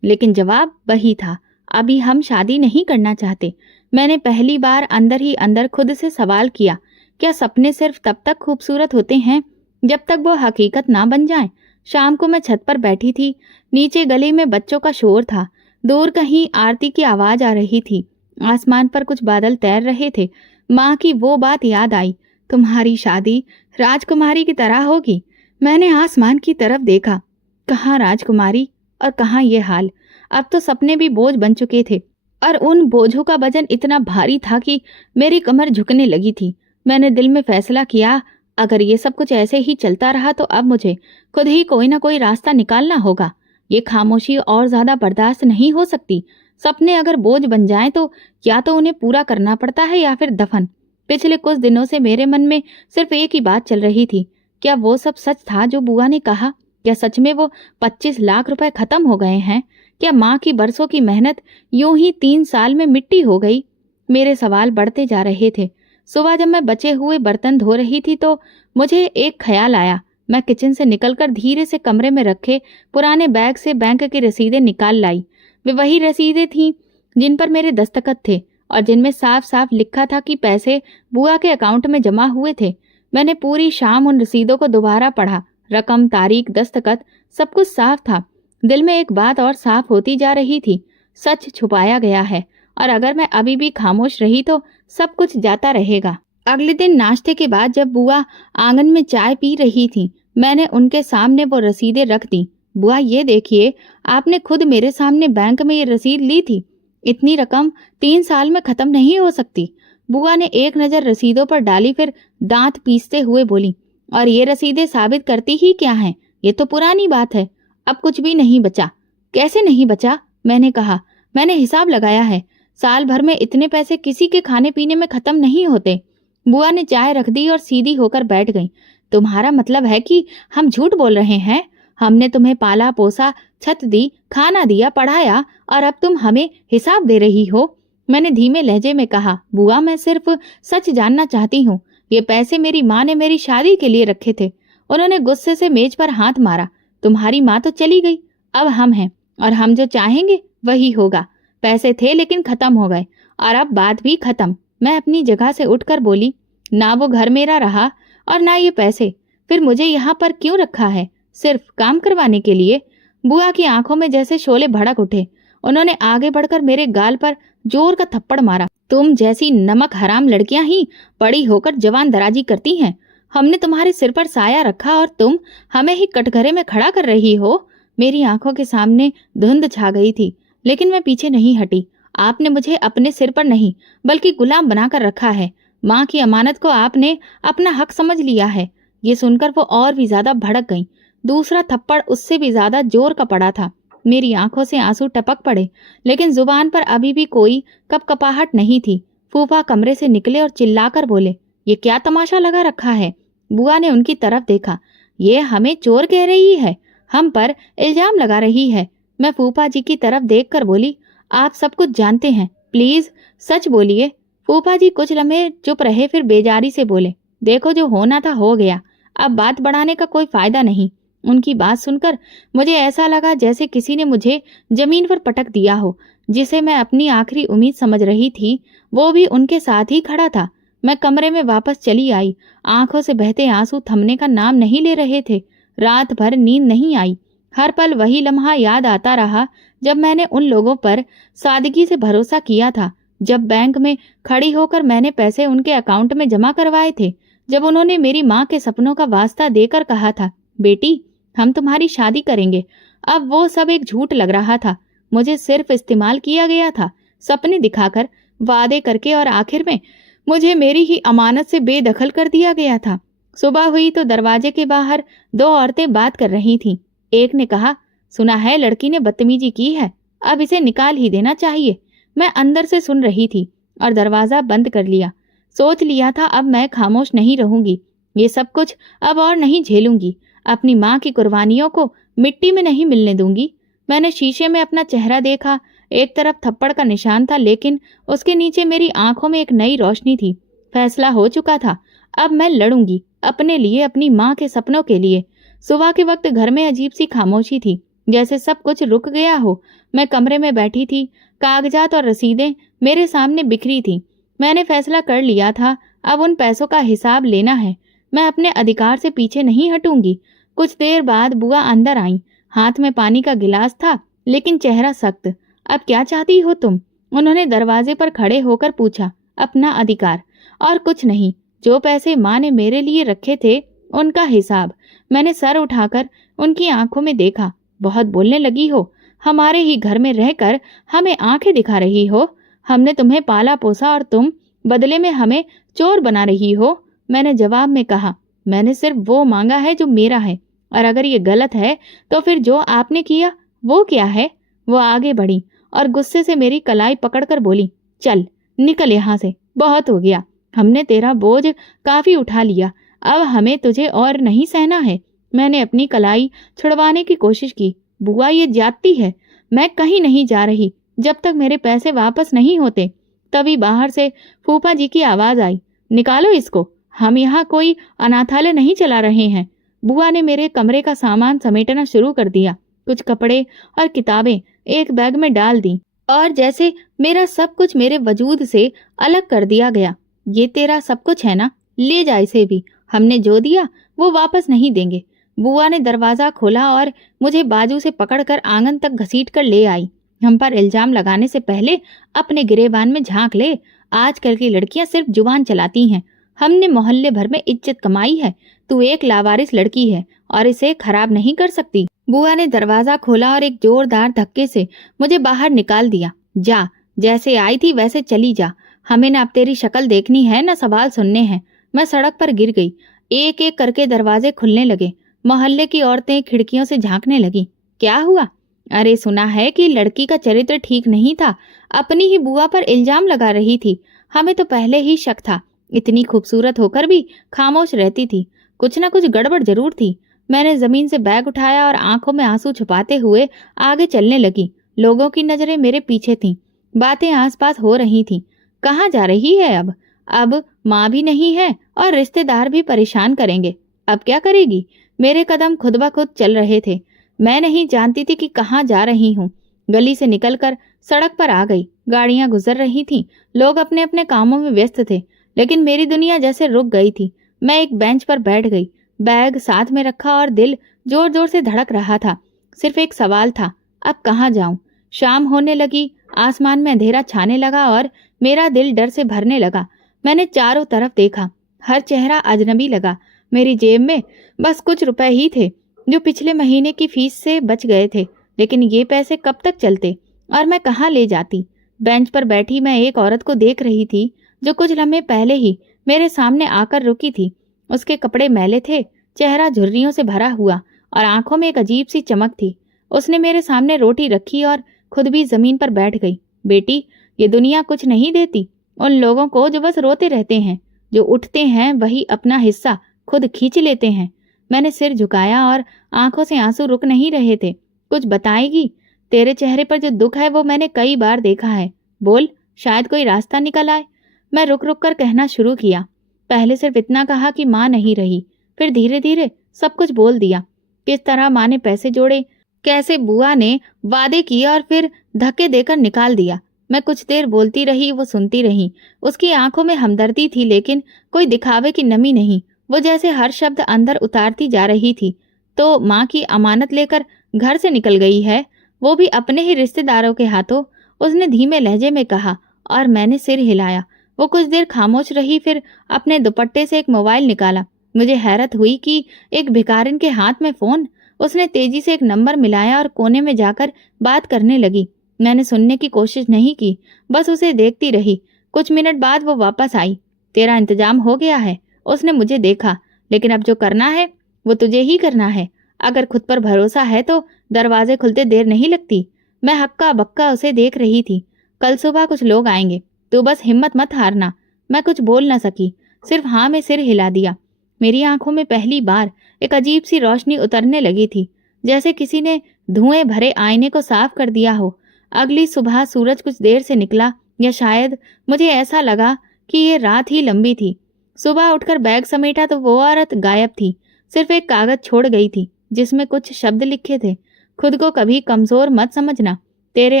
लेकिन जवाब वही था, अभी हम शादी नहीं करना चाहते। मैंने पहली बार अंदर ही अंदर खुद से सवाल किया, क्या सपने सिर्फ तब तक खूबसूरत होते हैं जब तक वो हकीकत ना बन जाएं? शाम को मैं छत पर बैठी थी। नीचे गली में बच्चों का शोर था। दूर कहीं आरती की आवाज आ रही थी। आसमान पर कुछ बादल तैर रहे थे। माँ की वो बात याद आई, तुम्हारी शादी राजकुमारी की तरह होगी। मैंने आसमान की तरफ देखा। कहाँ राजकुमारी और कहाँ ये हाल। अब तो सपने भी बोझ बन चुके थे, और उन बोझों का वजन इतना भारी था कि मेरी कमर झुकने लगी थी। मैंने दिल में फैसला किया, अगर ये सब कुछ ऐसे ही चलता रहा तो अब मुझे खुद ही कोई ना कोई रास्ता निकालना होगा। ये खामोशी और ज्यादा बर्दाश्त नहीं हो सकती। सपने अगर बोझ बन जाएं तो या तो उन्हें पूरा करना पड़ता है या फिर दफन। पिछले कुछ दिनों से मेरे मन में सिर्फ एक ही बात चल रही थी, क्या वो सब सच था जो बुआ ने कहा? क्या सच में वो 25 लाख रुपए खत्म हो गए हैं? क्या माँ की बरसों की मेहनत यूं ही 3 साल में मिट्टी हो गई? मेरे सवाल बढ़ते जा रहे थे। सुबह जब मैं बचे हुए बर्तन धो रही थी तो मुझे एक ख्याल आया। मैं किचन से निकलकर धीरे से कमरे में रखे पुराने बैग से बैंक की रसीदें निकाल लाई। वे वही रसीदें थीं जिन पर मेरे दस्तखत थे और जिनमें साफ साफ लिखा था कि पैसे बुआ के अकाउंट में जमा हुए थे। मैंने पूरी शाम उन रसीदों को दोबारा पढ़ा। रकम, तारीख, दस्तखत, सब कुछ साफ था। दिल में एक बात और साफ होती जा रही थी, सच छुपाया गया है, और अगर मैं अभी भी खामोश रही तो सब कुछ जाता रहेगा। अगले दिन नाश्ते के बाद जब बुआ आंगन में चाय पी रही थी, मैंने उनके सामने वो रसीदें रख दी। बुआ ये देखिए, आपने खुद मेरे सामने बैंक में ये रसीद ली थी। इतनी रकम 3 साल में खत्म नहीं हो सकती। बुआ ने एक नजर रसीदों पर डाली, फिर दांत पीसते हुए बोली, और ये रसीदें साबित करती ही क्या हैं? ये तो पुरानी बात है। अब कुछ भी नहीं बचा। कैसे नहीं बचा? मैंने कहा, मैंने हिसाब लगाया है। साल भर में इतने पैसे किसी के खाने पीने में खत्म नहीं होते। बुआ ने चाय रख दी और सीधी होकर बैठ गई। तुम्हारा मतलब है कि हम झूठ बोल रहे हैं? हमने तुम्हें पाला पोसा, छत दी, खाना दिया, पढ़ाया, और अब तुम हमें हिसाब दे रही हो? मैंने धीमे लहजे में कहा, बुआ मैं सिर्फ सच जानना चाहती हूँ। ये पैसे मेरी माँ ने मेरी शादी के लिए रखे थे। उन्होंने गुस्से से मेज पर हाथ मारा। तुम्हारी माँ तो चली गई, अब हम हैं, और हम जो चाहेंगे वही होगा। पैसे थे लेकिन खत्म हो गए, और अब बात भी खत्म। मैं अपनी जगह से उठकर बोली, ना वो घर मेरा रहा और ना ये पैसे। फिर मुझे यहाँ पर क्यों रखा है? सिर्फ काम करवाने के लिए? बुआ की आंखों में जैसे शोले भड़क उठे। उन्होंने आगे बढ़कर मेरे गाल पर जोर का थप्पड़ मारा। तुम जैसी नमक हराम लड़कियां ही बड़ी होकर जवान दराजी करती हैं। हमने तुम्हारे सिर पर साया रखा और तुम हमें ही कटघरे में खड़ा कर रही हो। मेरी आंखों के सामने धुंध छा गई थी, लेकिन मैं पीछे नहीं हटी। आपने मुझे अपने सिर पर नहीं बल्कि गुलाम बनाकर रखा है। माँ की अमानत को आपने अपना हक समझ लिया है। ये सुनकर वो और भी ज्यादा भड़क गई। दूसरा थप्पड़ उससे भी ज्यादा जोर का पड़ा था। मेरी आंखों से आंसू टपक पड़े, लेकिन जुबान पर अभी भी कोई कपकपाहट नहीं थी। फूफा कमरे से निकले और चिल्लाकर बोले, ये क्या तमाशा लगा रखा है? बुआ ने उनकी तरफ देखा। ये हमें चोर कह रही है, हम पर इल्जाम लगा रही है। मैं फूफा जी की तरफ देखकर बोली, आप सब कुछ जानते हैं, प्लीज सच बोलिए। फूफा जी कुछ लम्हे चुप रहे, फिर बेजारी से बोले, देखो जो होना था हो गया, अब बात बढ़ाने का कोई फायदा नहीं। उनकी बात सुनकर मुझे ऐसा लगा जैसे किसी ने मुझे जमीन पर पटक दिया हो। जिसे मैं अपनी आखिरी उम्मीद समझ रही थी, वो भी उनके साथ ही खड़ा था। मैं कमरे में वापस चली आई। आंखों से बहते आंसू थमने का नाम नहीं ले रहे थे। रात भर नींद नहीं आई। हर पल वही लम्हा याद आता रहा जब मैंने उन लोगों पर सादगी से भरोसा किया था, जब बैंक में खड़ी होकर मैंने पैसे उनके अकाउंट में जमा करवाए थे, जब उन्होंने मेरी माँ के सपनों का वास्ता देकर कहा था, बेटी हम तुम्हारी शादी करेंगे। अब वो सब एक झूठ लग रहा था। मुझे सिर्फ इस्तेमाल किया गया था, सपने दिखाकर, वादे करके, और आखिर में मुझे मेरी ही अमानत से बेदखल कर दिया गया था। सुबह हुई तो दरवाजे के बाहर 2 औरतें बात कर रही थीं। एक ने कहा, सुना है लड़की ने बदतमीजी की है, अब इसे निकाल ही देना चाहिए। मैं अंदर से सुन रही थी और दरवाजा बंद कर लिया। सोच लिया था अब मैं खामोश नहीं रहूंगी। ये सब कुछ अब और नहीं झेलूंगी। अपनी माँ की कुर्बानियों को मिट्टी में नहीं मिलने दूंगी। मैंने शीशे में अपना चेहरा देखा। एक तरफ थप्पड़ का निशान था, लेकिन उसके नीचे मेरी आंखों में एक नई रोशनी थी। फैसला हो चुका था। अब मैं लड़ूंगी, अपने लिए, अपनी माँ के सपनों के लिए। सुबह के वक्त घर में अजीब सी खामोशी थी, जैसे सब कुछ रुक गया हो। मैं कमरे में बैठी थी, कागजात और रसीदें मेरे सामने बिखरी थी। मैंने फैसला कर लिया था, अब उन पैसों का हिसाब लेना है। मैं अपने अधिकार से पीछे नहीं हटूंगी। कुछ देर बाद बुआ अंदर आई। हाथ में पानी का गिलास था, लेकिन चेहरा सख्त। अब क्या चाहती हो तुम? उन्होंने दरवाजे पर खड़े होकर पूछा। अपना अधिकार, और कुछ नहीं। जो पैसे माँ ने मेरे लिए रखे थे, उनका हिसाब। मैंने सर उठाकर उनकी आंखों में देखा। बहुत बोलने लगी हो। हमारे ही घर में रहकर हमें आंखें दिखा रही हो। हमने तुम्हें पाला पोसा और तुम बदले में हमें चोर बना रही हो। मैंने जवाब में कहा, मैंने सिर्फ वो मांगा है जो मेरा है, और अगर ये गलत है तो फिर जो आपने किया वो क्या है? वो आगे बढ़ी और गुस्से से मेरी कलाई पकड़कर बोली, चल निकल यहाँ से, बहुत हो गया। हमने तेरा बोझ काफी उठा लिया, अब हमें तुझे और नहीं सहना है। मैंने अपनी कलाई छुड़वाने की कोशिश की। बुआ ये ज्यादती है। मैं कहीं नहीं जा रही जब तक मेरे पैसे वापस नहीं होते। तभी बाहर से फूफा जी की आवाज आई, निकालो इसको, हम यहाँ कोई अनाथालय नहीं चला रहे हैं। बुआ ने मेरे कमरे का सामान समेटना शुरू कर दिया। कुछ कपड़े और किताबें एक बैग में डाल दी, और जैसे मेरा सब कुछ मेरे वजूद से अलग कर दिया गया। ये तेरा सब कुछ है ना, ले जा इसे भी। हमने जो दिया वो वापस नहीं देंगे। बुआ ने दरवाजा खोला और मुझे बाजू से पकड़कर आंगन तक घसीट कर ले आई। हम पर इल्जाम लगाने से पहले अपने गिरेबान में झांक ले। आजकल की लड़कियां सिर्फ जुबान चलाती हैं। हमने मोहल्ले भर में इज्जत कमाई है। तू एक लावारिस लड़की है और इसे खराब नहीं कर सकती। बुआ ने दरवाजा खोला और एक जोरदार धक्के से मुझे बाहर निकाल दिया। जा, जैसे आई थी वैसे चली जा। हमें न अब तेरी शक्ल देखनी है न सवाल सुनने हैं। मैं सड़क पर गिर गई। एक एक करके दरवाजे खुलने लगे। मोहल्ले की औरतें खिड़कियों से झांकने लगी। क्या हुआ? अरे सुना है कि लड़की का चरित्र ठीक नहीं था। अपनी ही बुआ पर इल्जाम लगा रही थी। हमें तो पहले ही शक था। इतनी खूबसूरत होकर भी खामोश रहती थी। कुछ न कुछ गड़बड़ जरूर थी। मैंने जमीन से बैग उठाया और आंखों में आंसू छुपाते हुए आगे चलने लगी। लोगों की नजरें मेरे पीछे थीं। बातें आसपास हो रही थीं। कहाँ जा रही है अब? अब माँ भी नहीं है और रिश्तेदार भी परेशान करेंगे। अब क्या करेगी? मेरे कदम खुद ब खुद चल रहे थे। मैं नहीं जानती थी कि कहाँ जा रही हूँ। गली से निकलकर सड़क पर आ गई। गाड़ियां गुजर रही थीं। लोग अपने अपने कामों में व्यस्त थे, लेकिन मेरी दुनिया जैसे रुक गई थी। मैं एक बेंच पर बैठ गई, बैग साथ में रखा और दिल जोर जोर से धड़क रहा था। सिर्फ एक सवाल था, अब कहाँ जाऊं? शाम होने लगी, आसमान में अंधेरा छाने लगा और मेरा दिल डर से भरने लगा। मैंने चारों तरफ देखा। हर चेहरा अजनबी लगा। मेरी जेब में बस कुछ रुपए ही थे, जो पिछले महीने की फीस से बच गए थे। लेकिन ये पैसे कब तक चलते और मैं कहाँ ले जाती? बेंच पर बैठी मैं एक औरत को देख रही थी, जो कुछ लम्हे पहले ही मेरे सामने आकर रुकी थी। उसके कपड़े मैले थे, चेहरा झुर्रियों से भरा हुआ और आंखों में एक अजीब सी चमक थी। उसने मेरे सामने रोटी रखी और खुद भी जमीन पर बैठ गई। बेटी, ये दुनिया कुछ नहीं देती उन लोगों को जो बस रोते रहते हैं। जो उठते हैं वही अपना हिस्सा खुद खींच लेते हैं। मैंने सिर झुकाया और आंखों से आंसू रुक नहीं रहे थे। कुछ बताएगी? तेरे चेहरे पर जो दुख है वो मैंने कई बार देखा है। बोल, शायद कोई रास्ता निकल आए। मैं रुक रुक कर कहना शुरू किया। पहले सिर्फ इतना कहा कि माँ नहीं रही, फिर धीरे धीरे सब कुछ बोल दिया। किस तरह माँ ने पैसे जोड़े, कैसे बुआ ने वादे किए और फिर धक्के देकर निकाल दिया। मैं कुछ देर बोलती रही, वो सुनती रही। उसकी आंखों में हमदर्दी थी, लेकिन कोई दिखावे की नमी नहीं। वो जैसे हर शब्द अंदर उतारती जा रही थी। तो माँ की अमानत लेकर घर से निकल गई है, वो भी अपने ही रिश्तेदारों के हाथों, उसने धीमे लहजे में कहा और मैंने सिर हिलाया। वो कुछ देर खामोश रही, फिर अपने दुपट्टे से एक मोबाइल निकाला। मुझे हैरत हुई कि एक भिखारिन के हाथ में फोन। उसने तेजी से एक नंबर मिलाया और कोने में जाकर बात करने लगी। मैंने सुनने की कोशिश नहीं की, बस उसे देखती रही। कुछ मिनट बाद वो वापस आई। तेरा इंतजाम हो गया है। उसने मुझे देखा। लेकिन अब जो करना है वो तुझे ही करना है। अगर खुद पर भरोसा है तो दरवाजे खुलते देर नहीं लगती। मैं हक्का बक्का उसे देख रही थी। कल सुबह कुछ लोग आएंगे, तू बस हिम्मत मत हारना। मैं कुछ बोल न सकी, सिर्फ हाँ में सिर हिला दिया। मेरी आंखों में पहली बार एक अजीब सी रोशनी उतरने लगी थी, जैसे किसी ने धुएं भरे आईने को साफ कर दिया हो। अगली सुबह सूरज कुछ देर से निकला, या शायद मुझे ऐसा लगा कि ये रात ही लंबी थी। सुबह उठकर बैग समेटा तो वो औरत गायब थी। सिर्फ एक कागज छोड़ गई थी, जिसमें कुछ शब्द लिखे थे। खुद को कभी कमजोर मत समझना। तेरे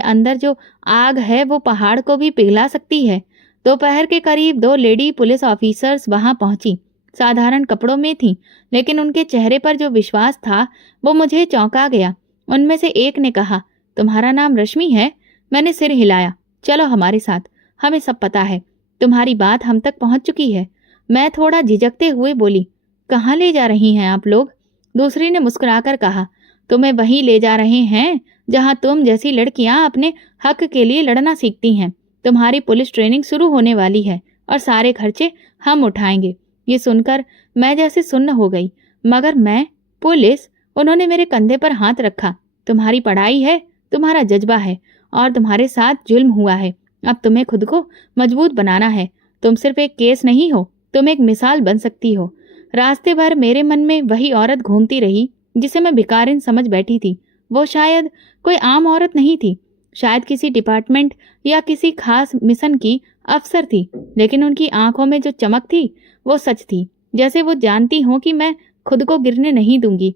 अंदर जो आग है वो पहाड़ को भी पिघला सकती है। दोपहर के करीब 2 लेडी पुलिस ऑफिसर्स वहां पहुंची। साधारण कपड़ों में थीं, लेकिन उनके चेहरे पर जो विश्वास था वो मुझे चौंका गया। उनमें से एक ने कहा, तुम्हारा नाम रश्मि है? मैंने सिर हिलाया। चलो हमारे साथ, हमें सब पता है। तुम्हारी बात हम तक पहुंच चुकी है। मैं थोड़ा झिझकते हुए बोली, कहाँ ले जा रही हैं आप लोग? दूसरी ने मुस्कुराकर कहा, तुम्हें वहीं ले जा रहे हैं जहां तुम जैसी लड़कियां अपने हक के लिए लड़ना सीखती हैं। तुम्हारी पुलिस ट्रेनिंग शुरू होने वाली है और सारे खर्चे हम उठाएंगे। ये सुनकर मैं जैसे सुन्न हो गई। मगर मैं पुलिस? उन्होंने मेरे कंधे पर हाथ रखा। तुम्हारी पढ़ाई है, तुम्हारा जज्बा है और तुम्हारे साथ जुल्म हुआ है। अब तुम्हें खुद को मजबूत बनाना है। तुम सिर्फ एक केस नहीं हो, तुम एक मिसाल बन सकती हो। रास्ते भर मेरे मन में वही औरत घूमती रही जिसे मैं भिखारिन समझ बैठी थी। वो शायद कोई आम औरत नहीं थी, शायद किसी डिपार्टमेंट या किसी खास मिशन की अफसर थी, लेकिन उनकी आंखों में जो चमक थी वो सच थी। जैसे वो जानती हो कि मैं खुद को गिरने नहीं दूंगी।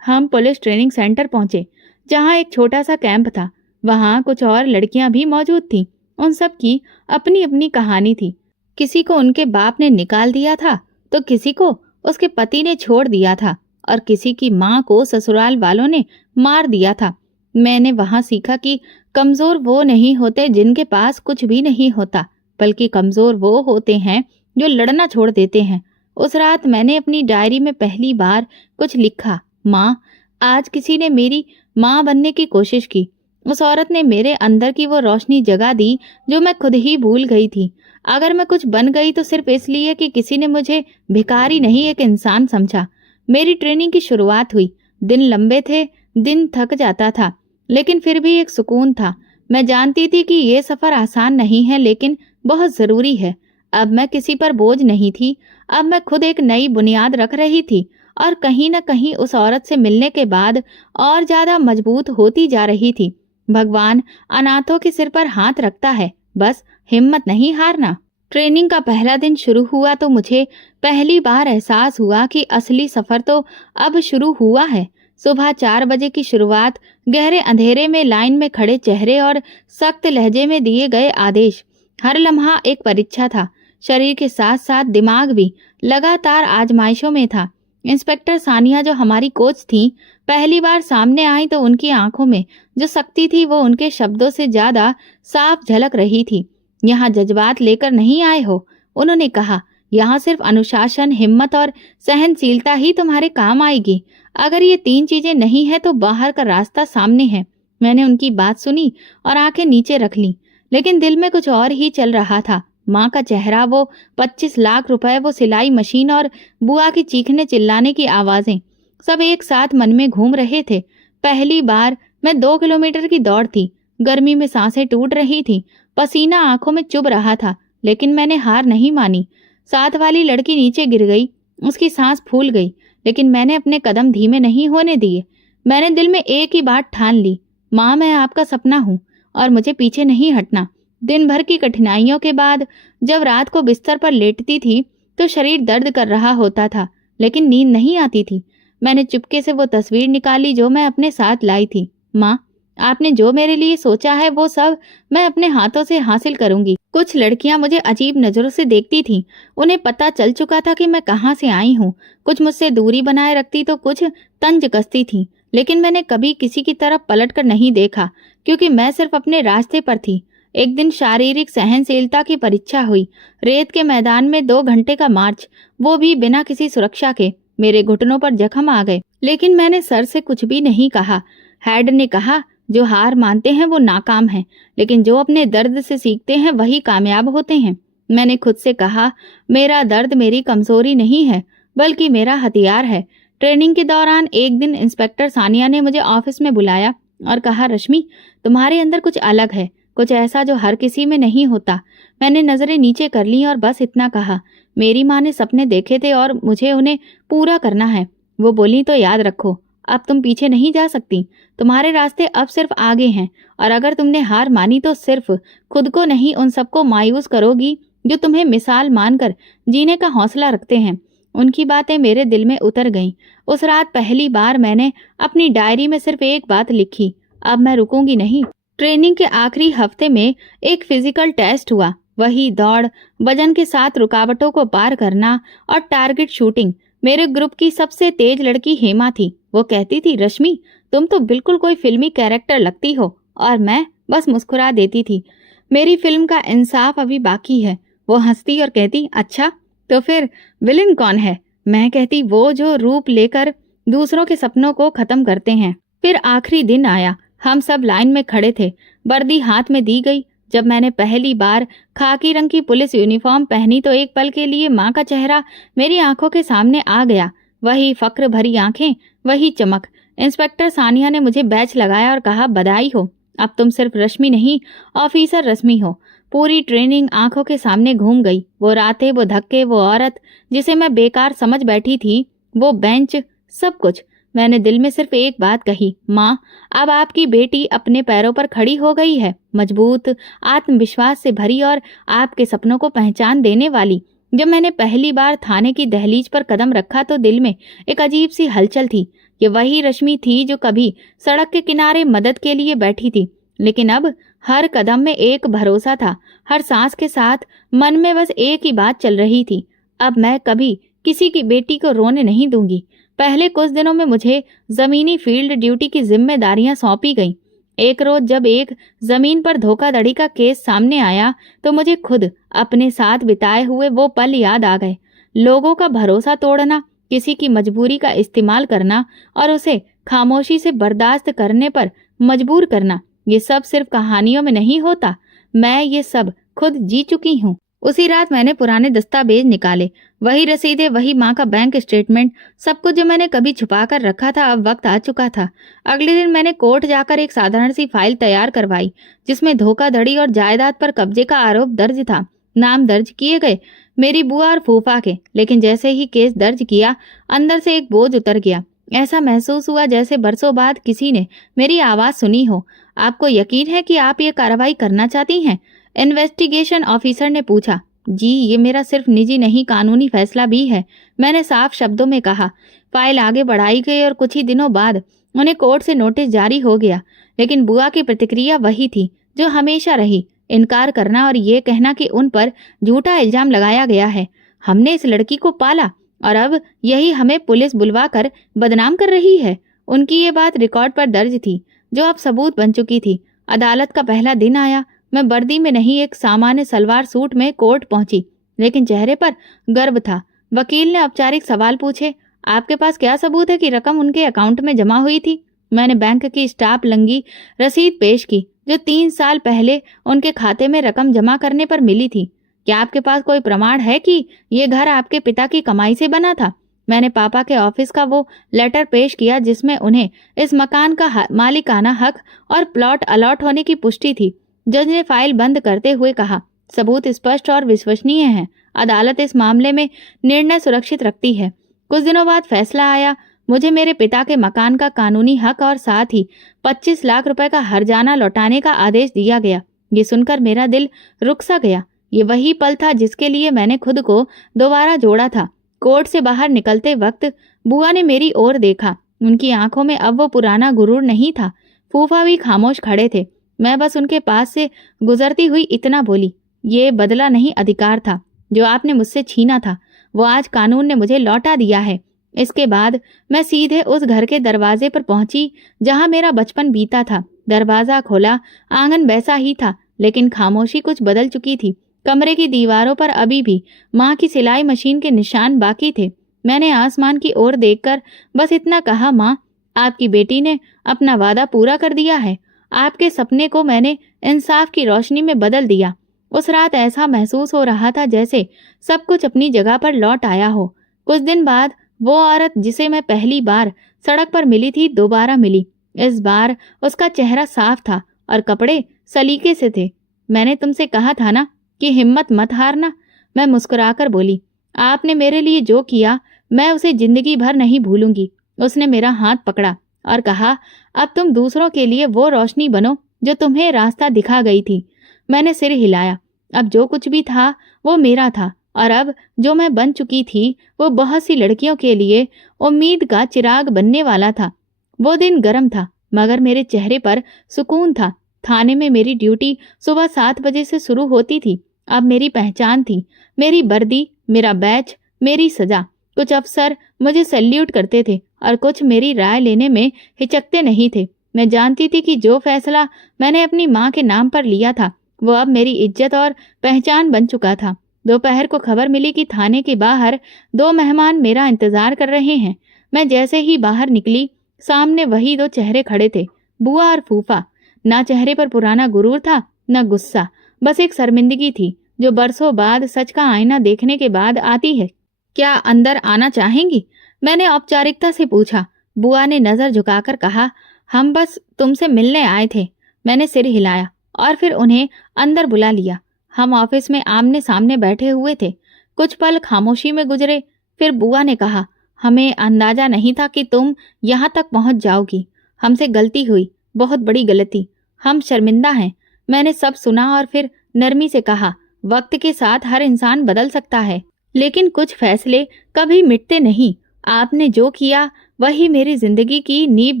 हम पुलिस ट्रेनिंग सेंटर पहुंचे, जहां एक छोटा सा कैंप था। वहां कुछ और लड़कियां भी मौजूद थीं। उन सब की अपनी अपनी कहानी थी। किसी को उनके बाप ने निकाल दिया था, तो किसी को उसके पति ने छोड़ दिया था और किसी की माँ को ससुराल वालों ने मार दिया था। मैंने वहां सीखा कि कमजोर वो नहीं होते जिनके पास कुछ भी नहीं होता, बल्कि कमजोर वो होते हैं जो लड़ना छोड़ देते हैं। उस रात मैंने अपनी डायरी में पहली बार कुछ लिखा, माँ, आज किसी ने मेरी माँ बनने की कोशिश की। उस औरत ने मेरे अंदर की वो रोशनी जगा दी जो मैं खुद ही भूल गई थी। अगर मैं कुछ बन गई तो सिर्फ इसलिए कि किसी ने मुझे भिखारी नहीं एक इंसान समझा। मेरी ट्रेनिंग की शुरुआत हुई। दिन लंबे थे, दिन थक जाता था, लेकिन फिर भी एक सुकून था। मैं जानती थी कि ये सफर आसान नहीं है, लेकिन बहुत जरूरी है। अब मैं किसी पर बोझ नहीं थी। अब मैं खुद एक नई बुनियाद रख रही थी और कहीं न कहीं उस औरत से मिलने के बाद और ज्यादा मजबूत होती जा रही थी। भगवान अनाथों के सिर पर हाथ रखता है, बस हिम्मत नहीं हारना। ट्रेनिंग का पहला दिन शुरू हुआ तो मुझे पहली बार एहसास हुआ कि असली सफर तो अब शुरू हुआ है। सुबह 4 बजे की शुरुआत, गहरे अंधेरे में लाइन में खड़े चेहरे और सख्त लहजे में दिए गए आदेश। हर लम्हा एक परीक्षा था। शरीर के साथ साथ दिमाग भी लगातार आजमाइशों में था। इंस्पेक्टर सानिया जो हमारी कोच थी, पहली बार सामने आई तो उनकी आंखों में जो शक्ति थी वो उनके शब्दों से ज्यादा साफ झलक रही थी। यहाँ जज्बात लेकर नहीं आए हो, उन्होंने कहा। यहाँ सिर्फ अनुशासन, हिम्मत और सहनशीलता ही तुम्हारे काम आएगी। अगर ये 3 चीजें नहीं है तो बाहर का रास्ता सामने है। मैंने उनकी बात सुनी और आंखें नीचे रख ली, लेकिन दिल में कुछ और ही चल रहा था। माँ का चेहरा, वो 25 लाख रुपए, वो सिलाई मशीन और बुआ की चीखने चिल्लाने की आवाजें, सब एक साथ मन में घूम रहे थे। पहली बार मैं 2 किलोमीटर की दौड़ थी। गर्मी में सांसें टूट रही थी, पसीना आंखों में चुभ रहा था, लेकिन मैंने हार नहीं मानी। साथ वाली लड़की नीचे गिर गई, उसकी सांस फूल गई, लेकिन मैंने अपने कदम धीमे नहीं होने दिए। मैंने दिल में एक ही बात ठान ली, माँ मैं आपका सपना हूँ और मुझे पीछे नहीं हटना। दिन भर की कठिनाइयों के बाद जब रात को बिस्तर पर लेटती थी तो शरीर दर्द कर रहा होता था, लेकिन नींद नहीं आती थी। मैंने चुपके से वो तस्वीर निकाली जो मैं अपने साथ लाई थी। माँ, आपने जो मेरे लिए सोचा है वो सब मैं अपने हाथों से हासिल करूंगी। कुछ लड़कियां मुझे अजीब नजरों से देखती थीं। उन्हें पता चल चुका था कि मैं कहाँ से आई हूँ। कुछ मुझसे दूरी बनाए रखती तो कुछ तंज कसती थीं, लेकिन मैंने कभी किसी की तरफ पलट कर नहीं देखा, क्योंकि मैं सिर्फ अपने रास्ते पर थी। एक दिन शारीरिक सहनशीलता की परीक्षा हुई। रेत के मैदान में 2 घंटे का मार्च, वो भी बिना किसी सुरक्षा के। मेरे घुटनों पर जख्म आ गए, लेकिन मैंने सर से कुछ भी नहीं कहा। हेड ने कहा, जो हार मानते हैं वो नाकाम हैं, लेकिन जो अपने दर्द से सीखते हैं वही कामयाब होते हैं। मैंने खुद से कहा, मेरा दर्द मेरी कमजोरी नहीं है, बल्कि मेरा हथियार है। ट्रेनिंग के दौरान एक दिन इंस्पेक्टर सानिया ने मुझे ऑफिस में बुलाया और कहा, रश्मि, तुम्हारे अंदर कुछ अलग है, कुछ ऐसा जो हर किसी में नहीं होता। मैंने नजरें नीचे कर ली और बस इतना कहा, मेरी माँ ने सपने देखे थे और मुझे उन्हें पूरा करना है। वो बोली, तो याद रखो, अब तुम पीछे नहीं जा सकती। तुम्हारे रास्ते अब सिर्फ आगे हैं, और अगर तुमने हार मानी तो सिर्फ खुद को नहीं, उन सबको मायूस करोगी जो तुम्हें मिसाल मानकर जीने का हौसला रखते हैं। उनकी बातें मेरे दिल में उतर गईं। उस रात पहली बार मैंने अपनी डायरी में सिर्फ एक बात लिखी, अब मैं रुकूंगी नहीं। ट्रेनिंग के आखिरी हफ्ते में एक फिजिकल टेस्ट हुआ। वही दौड़, वजन के साथ रुकावटों को पार करना और टारगेट शूटिंग। मेरे ग्रुप की सबसे तेज लड़की हेमा थी। वो कहती थी, रश्मि, तुम तो बिल्कुल कोई फिल्मी कैरेक्टर लगती हो, और मैं बस मुस्कुरा देती थी। मेरी फिल्म का इंसाफ अभी बाकी है। वो हंसती और कहती, अच्छा तो फिर विलेन कौन है? मैं कहती, वो जो रूप लेकर दूसरों के सपनों को खत्म करते हैं। फिर आखिरी दिन आया। हम सब लाइन में खड़े थे। वर्दी हाथ में दी गई। जब मैंने पहली बार खाकी रंग की पुलिस यूनिफॉर्म पहनी तो एक पल के लिए माँ का चेहरा मेरी आंखों के सामने आ गया। वही फक्र भरी आंखें, वही चमक। इंस्पेक्टर सानिया ने मुझे बैच लगाया और कहा, बधाई हो, अब तुम सिर्फ रश्मि नहीं, ऑफिसर रश्मि हो। पूरी ट्रेनिंग आंखों के सामने घूम गई। वो रातें, वो धक्के, वो औरत जिसे मैं बेकार समझ बैठी थी, वो बेंच, सब कुछ। मैंने दिल में सिर्फ एक बात कही, माँ, अब आपकी बेटी अपने पैरों पर खड़ी हो गई है, मजबूत, आत्मविश्वास से भरी और आपके सपनों को पहचान देने वाली। जब मैंने पहली बार थाने की दहलीज पर कदम रखा तो दिल में एक अजीब सी हलचल थी। ये वही रश्मि थी जो कभी सड़क के किनारे मदद के लिए बैठी थी, लेकिन अब हर कदम में एक भरोसा था। हर सांस के साथ मन में बस एक ही बात चल रही थी, अब मैं कभी किसी की बेटी को रोने नहीं दूंगी। पहले कुछ दिनों में मुझे जमीनी फील्ड ड्यूटी की जिम्मेदारियां सौंपी गईं। एक रोज जब एक जमीन पर धोखाधड़ी का केस सामने आया तो मुझे खुद अपने साथ बिताए हुए वो पल याद आ गए। लोगों का भरोसा तोड़ना, किसी की मजबूरी का इस्तेमाल करना और उसे खामोशी से बर्दाश्त करने पर मजबूर करना, ये सब सिर्फ कहानियों में नहीं होता। मैं ये सब खुद जी चुकी हूँ। उसी रात मैंने पुराने दस्तावेज निकाले, वही रसीदें, वही माँ का बैंक स्टेटमेंट, सब कुछ जो मैंने कभी छुपा कर रखा था अब वक्त आ चुका था। अगले दिन मैंने कोर्ट जाकर एक साधारण सी फाइल तैयार करवाई जिसमें धोखाधड़ी और जायदाद पर कब्जे का आरोप दर्ज था। नाम दर्ज किए गए मेरी बुआ और फूफा के, लेकिन जैसे ही केस दर्ज किया अंदर से एक बोझ उतर गया। ऐसा महसूस हुआ जैसे बरसों बाद किसी ने मेरी आवाज सुनी हो। आपको यकीन है कि आप ये कार्रवाई करना चाहती हैं? इन्वेस्टिगेशन ऑफिसर ने पूछा। जी, ये मेरा सिर्फ निजी नहीं कानूनी फैसला भी है, मैंने साफ शब्दों में कहा। फाइल आगे बढ़ाई गई और कुछ ही दिनों बाद उन्हें कोर्ट से नोटिस जारी हो गया, लेकिन बुआ की प्रतिक्रिया वही थी जो हमेशा रही, इनकार करना और ये कहना कि उन पर झूठा इल्जाम लगाया गया है। हमने इस लड़की को पाला और अब यही हमें पुलिस बुलवा कर बदनाम कर रही है। उनकी ये बात रिकॉर्ड पर दर्ज थी जो अब सबूत बन चुकी थी। अदालत का पहला दिन आया। मैं वर्दी में नहीं, एक सामान्य सलवार सूट में कोर्ट पहुंची, लेकिन चेहरे पर गर्व था। वकील ने औपचारिक सवाल पूछे। आपके पास क्या सबूत है कि रकम उनके अकाउंट में जमा हुई थी? मैंने बैंक की स्टाम्प लंगी रसीद पेश की जो 3 साल पहले उनके खाते में रकम जमा करने पर मिली थी। क्या आपके पास कोई प्रमाण है कि ये घर आपके पिता की कमाई से बना था? मैंने पापा के ऑफिस का वो लेटर पेश किया जिसमें उन्हें इस मकान का मालिकाना हक और प्लॉट अलॉट होने की पुष्टि थी। जज ने फाइल बंद करते हुए कहा, सबूत स्पष्ट और विश्वसनीय हैं। अदालत इस मामले में निर्णय सुरक्षित रखती है। कुछ दिनों बाद फैसला आया। मुझे मेरे पिता के मकान का कानूनी हक और साथ ही 25 लाख रुपए का हर्जाना लौटाने का आदेश दिया गया। ये सुनकर मेरा दिल रुक सा गया। ये वही पल था जिसके लिए मैंने खुद को दोबारा जोड़ा था। कोर्ट से बाहर निकलते वक्त बुआ ने मेरी ओर देखा। उनकी आंखों में अब वो पुराना गुरूर नहीं था। फूफा भी खामोश खड़े थे। मैं बस उनके पास से गुजरती हुई इतना बोली, ये बदला नहीं, अधिकार था जो आपने मुझसे छीना था, वो आज कानून ने मुझे लौटा दिया है। इसके बाद मैं सीधे उस घर के दरवाजे पर पहुंची जहां मेरा बचपन बीता था। दरवाजा खोला, आंगन वैसा ही था, लेकिन खामोशी कुछ बदल चुकी थी। कमरे की दीवारों पर अभी भी माँ की सिलाई मशीन के निशान बाकी थे। मैंने आसमान की ओर देखकर बस इतना कहा, माँ, आपकी बेटी ने अपना वादा पूरा कर दिया है। आपके सपने को मैंने इंसाफ की रोशनी में बदल दिया। उस रात ऐसा महसूस हो रहा था जैसे सब कुछ अपनी जगह पर लौट आया हो। कुछ दिन बाद वो औरत जिसे मैं पहली बार सड़क पर मिली थी दोबारा मिली। इस बार उसका चेहरा साफ था और कपड़े सलीके से थे। मैंने तुमसे कहा था ना कि हिम्मत मत हारना, मैं मुस्कुराकर बोली। आपने मेरे लिए जो किया मैं उसे जिंदगी भर नहीं भूलूंगी। उसने मेरा हाथ पकड़ा और कहा, अब तुम दूसरों के लिए वो रोशनी बनो जो तुम्हें रास्ता दिखा गई थी। मैंने सिर हिलाया। अब जो कुछ भी था वो मेरा था और अब जो मैं बन चुकी थी वो बहुत सी लड़कियों के लिए उम्मीद का चिराग बनने वाला था। वो दिन गर्म था मगर मेरे चेहरे पर सुकून था। थाने में मेरी ड्यूटी सुबह 7 बजे से शुरू होती थी। अब मेरी पहचान थी, मेरी वर्दी, मेरा बैच, मेरी सजा। कुछ अफसर मुझे सैल्यूट करते थे और कुछ मेरी राय लेने में हिचकते नहीं थे। मैं जानती थी कि जो फैसला मैंने अपनी माँ के नाम पर लिया था वो अब मेरी इज्जत और पहचान बन चुका था। दोपहर को खबर मिली कि थाने के बाहर 2 मेहमान मेरा इंतजार कर रहे हैं। मैं जैसे ही बाहर निकली, सामने वही 2 चेहरे खड़े थे, बुआ और फूफा। ना चेहरे पर पुराना गुरूर था, न गुस्सा, बस एक शर्मिंदगी थी जो बरसों बाद सच का आईना देखने के बाद आती है। क्या अंदर आना चाहेंगी? मैंने औपचारिकता से पूछा। बुआ ने नजर झुकाकर कहा, हम बस तुमसे मिलने आए थे। मैंने सिर हिलाया और फिर उन्हें अंदर बुला लिया। हम ऑफिस में आमने सामने बैठे हुए थे। कुछ पल खामोशी में गुजरे। फिर बुआ ने कहा, हमें अंदाजा नहीं था कि तुम यहाँ तक पहुँच जाओगी। हमसे गलती हुई, बहुत बड़ी गलती। हम शर्मिंदा हैं। मैंने सब सुना और फिर नरमी से कहा, वक्त के साथ हर इंसान बदल सकता है, लेकिन कुछ फैसले कभी मिटते नहीं। आपने जो किया वही मेरी जिंदगी की नींव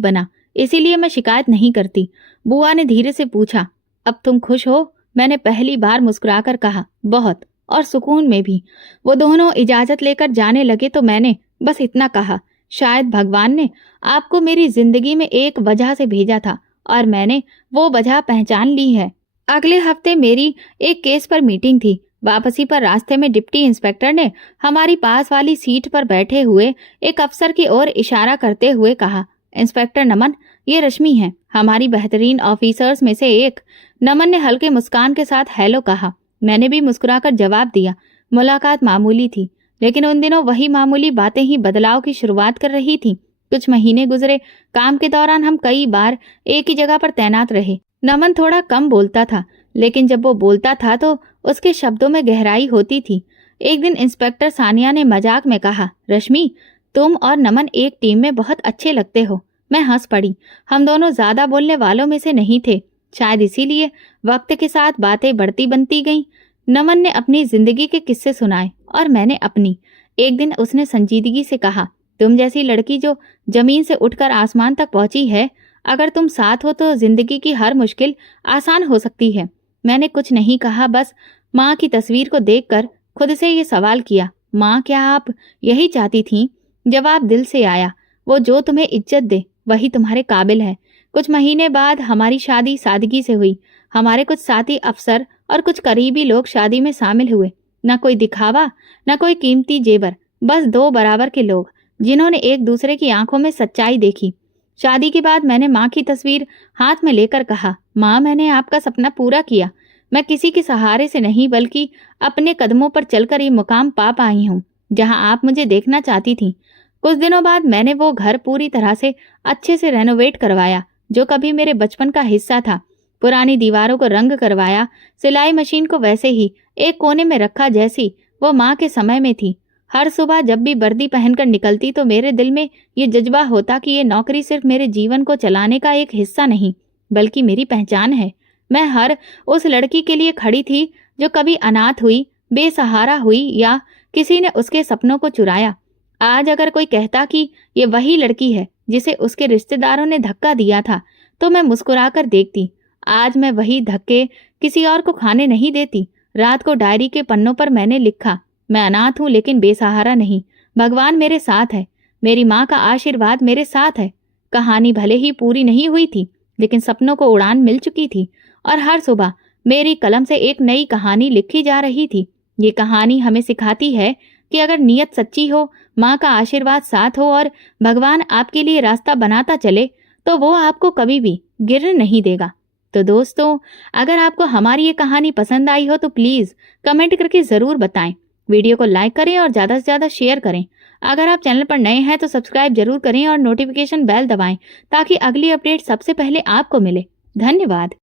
बना, इसीलिए मैं शिकायत नहीं करती। बुआ ने धीरे से पूछा, अब तुम खुश हो? मैंने पहली बार मुस्कुराकर कहा, बहुत, और सुकून में भी। वो दोनों इजाजत लेकर जाने लगे तो मैंने बस इतना कहा, शायद भगवान ने आपको मेरी जिंदगी में एक वजह से भेजा था और मैंने वो वजह पहचान ली है। अगले हफ्ते मेरी एक केस पर मीटिंग थी। वापसी पर रास्ते में डिप्टी इंस्पेक्टर ने हमारी पास वाली सीट पर बैठे हुए एक अफसर की ओर इशारा करते हुए कहा, इंस्पेक्टर नमन, ये रश्मि है, हमारी बेहतरीन ऑफिसर्स में से एक। नमन ने हल्के मुस्कान के साथ हेलो कहा। मैंने भी मुस्कुराकर जवाब दिया। मुलाकात मामूली थी, लेकिन उन दिनों वही मामूली बातें ही बदलाव की शुरुआत कर रही थी। कुछ महीने गुजरे। काम के दौरान हम कई बार एक ही जगह पर तैनात रहे। नमन थोड़ा कम बोलता था, लेकिन जब वो बोलता था तो उसके शब्दों में गहराई होती थी। एक दिन इंस्पेक्टर सानिया ने मजाक में कहा, रश्मि, तुम और नमन एक टीम में बहुत अच्छे लगते हो। मैं हंस पड़ी। हम दोनों ज्यादा बोलने वालों में से नहीं थे, शायद इसीलिए वक्त के साथ बातें बढ़ती बनती गईं। नमन ने अपनी जिंदगी के किस्से सुनाए और मैंने अपनी। एक दिन उसने संजीदगी से कहा, तुम जैसी लड़की जो जमीन से उठकर आसमान तक पहुंची है, अगर तुम साथ हो तो जिंदगी की हर मुश्किल आसान हो सकती है। मैंने कुछ नहीं कहा, बस माँ की तस्वीर को देखकर खुद से ये सवाल किया, माँ क्या आप यही चाहती थीं? जवाब दिल से आया, वो जो तुम्हें इज्जत दे वही तुम्हारे काबिल है। कुछ महीने बाद हमारी शादी सादगी से हुई। हमारे कुछ साथी अफसर और कुछ करीबी लोग शादी में शामिल हुए। न कोई दिखावा, न कोई कीमती जेवर, बस दो बराबर के लोग जिन्होंने एक दूसरे की आंखों में सच्चाई देखी। शादी के बाद मैंने माँ की तस्वीर हाथ में लेकर कहा, माँ, मैंने आपका सपना पूरा किया। मैं किसी के सहारे से नहीं बल्कि अपने कदमों पर चलकर ये मुकाम पा पाई हूँ जहाँ आप मुझे देखना चाहती थी। कुछ दिनों बाद मैंने वो घर पूरी तरह से अच्छे से रेनोवेट करवाया जो कभी मेरे बचपन का हिस्सा था। पुरानी दीवारों को रंग करवाया, सिलाई मशीन को वैसे ही एक कोने में रखा जैसी वो माँ के समय में थी। हर सुबह जब भी वर्दी पहनकर निकलती तो मेरे दिल में ये जज्बा होता कि ये नौकरी सिर्फ मेरे जीवन को चलाने का एक हिस्सा नहीं बल्कि मेरी पहचान है। मैं हर उस लड़की के लिए खड़ी थी जो कभी अनाथ हुई, बेसहारा हुई या किसी ने उसके सपनों को चुराया। आज अगर कोई कहता कि ये वही लड़की है जिसे उसके रिश्तेदारों ने धक्का दिया था, तो मैं मुस्कुराकर देखती। आज मैं वही धक्के किसी और को खाने नहीं देती। रात को डायरी के पन्नों पर मैंने लिखा, मैं अनाथ हूँ लेकिन बेसहारा नहीं। भगवान मेरे साथ है, मेरी माँ का आशीर्वाद मेरे साथ है। कहानी भले ही पूरी नहीं हुई थी, लेकिन सपनों को उड़ान मिल चुकी थी और हर सुबह मेरी कलम से एक नई कहानी लिखी जा रही थी। ये कहानी हमें सिखाती है कि अगर नीयत सच्ची हो, माँ का आशीर्वाद साथ हो और भगवान आपके लिए रास्ता बनाता चले, तो वो आपको कभी भी गिरने नहीं देगा। तो दोस्तों, अगर आपको हमारी ये कहानी पसंद आई हो तो प्लीज़ कमेंट करके ज़रूर बताएं। वीडियो को लाइक करें और ज़्यादा से ज़्यादा शेयर करें। अगर आप चैनल पर नए हैं तो सब्सक्राइब जरूर करें और नोटिफिकेशन बेल दबाएं ताकि अगली अपडेट सबसे पहले आपको मिले। धन्यवाद।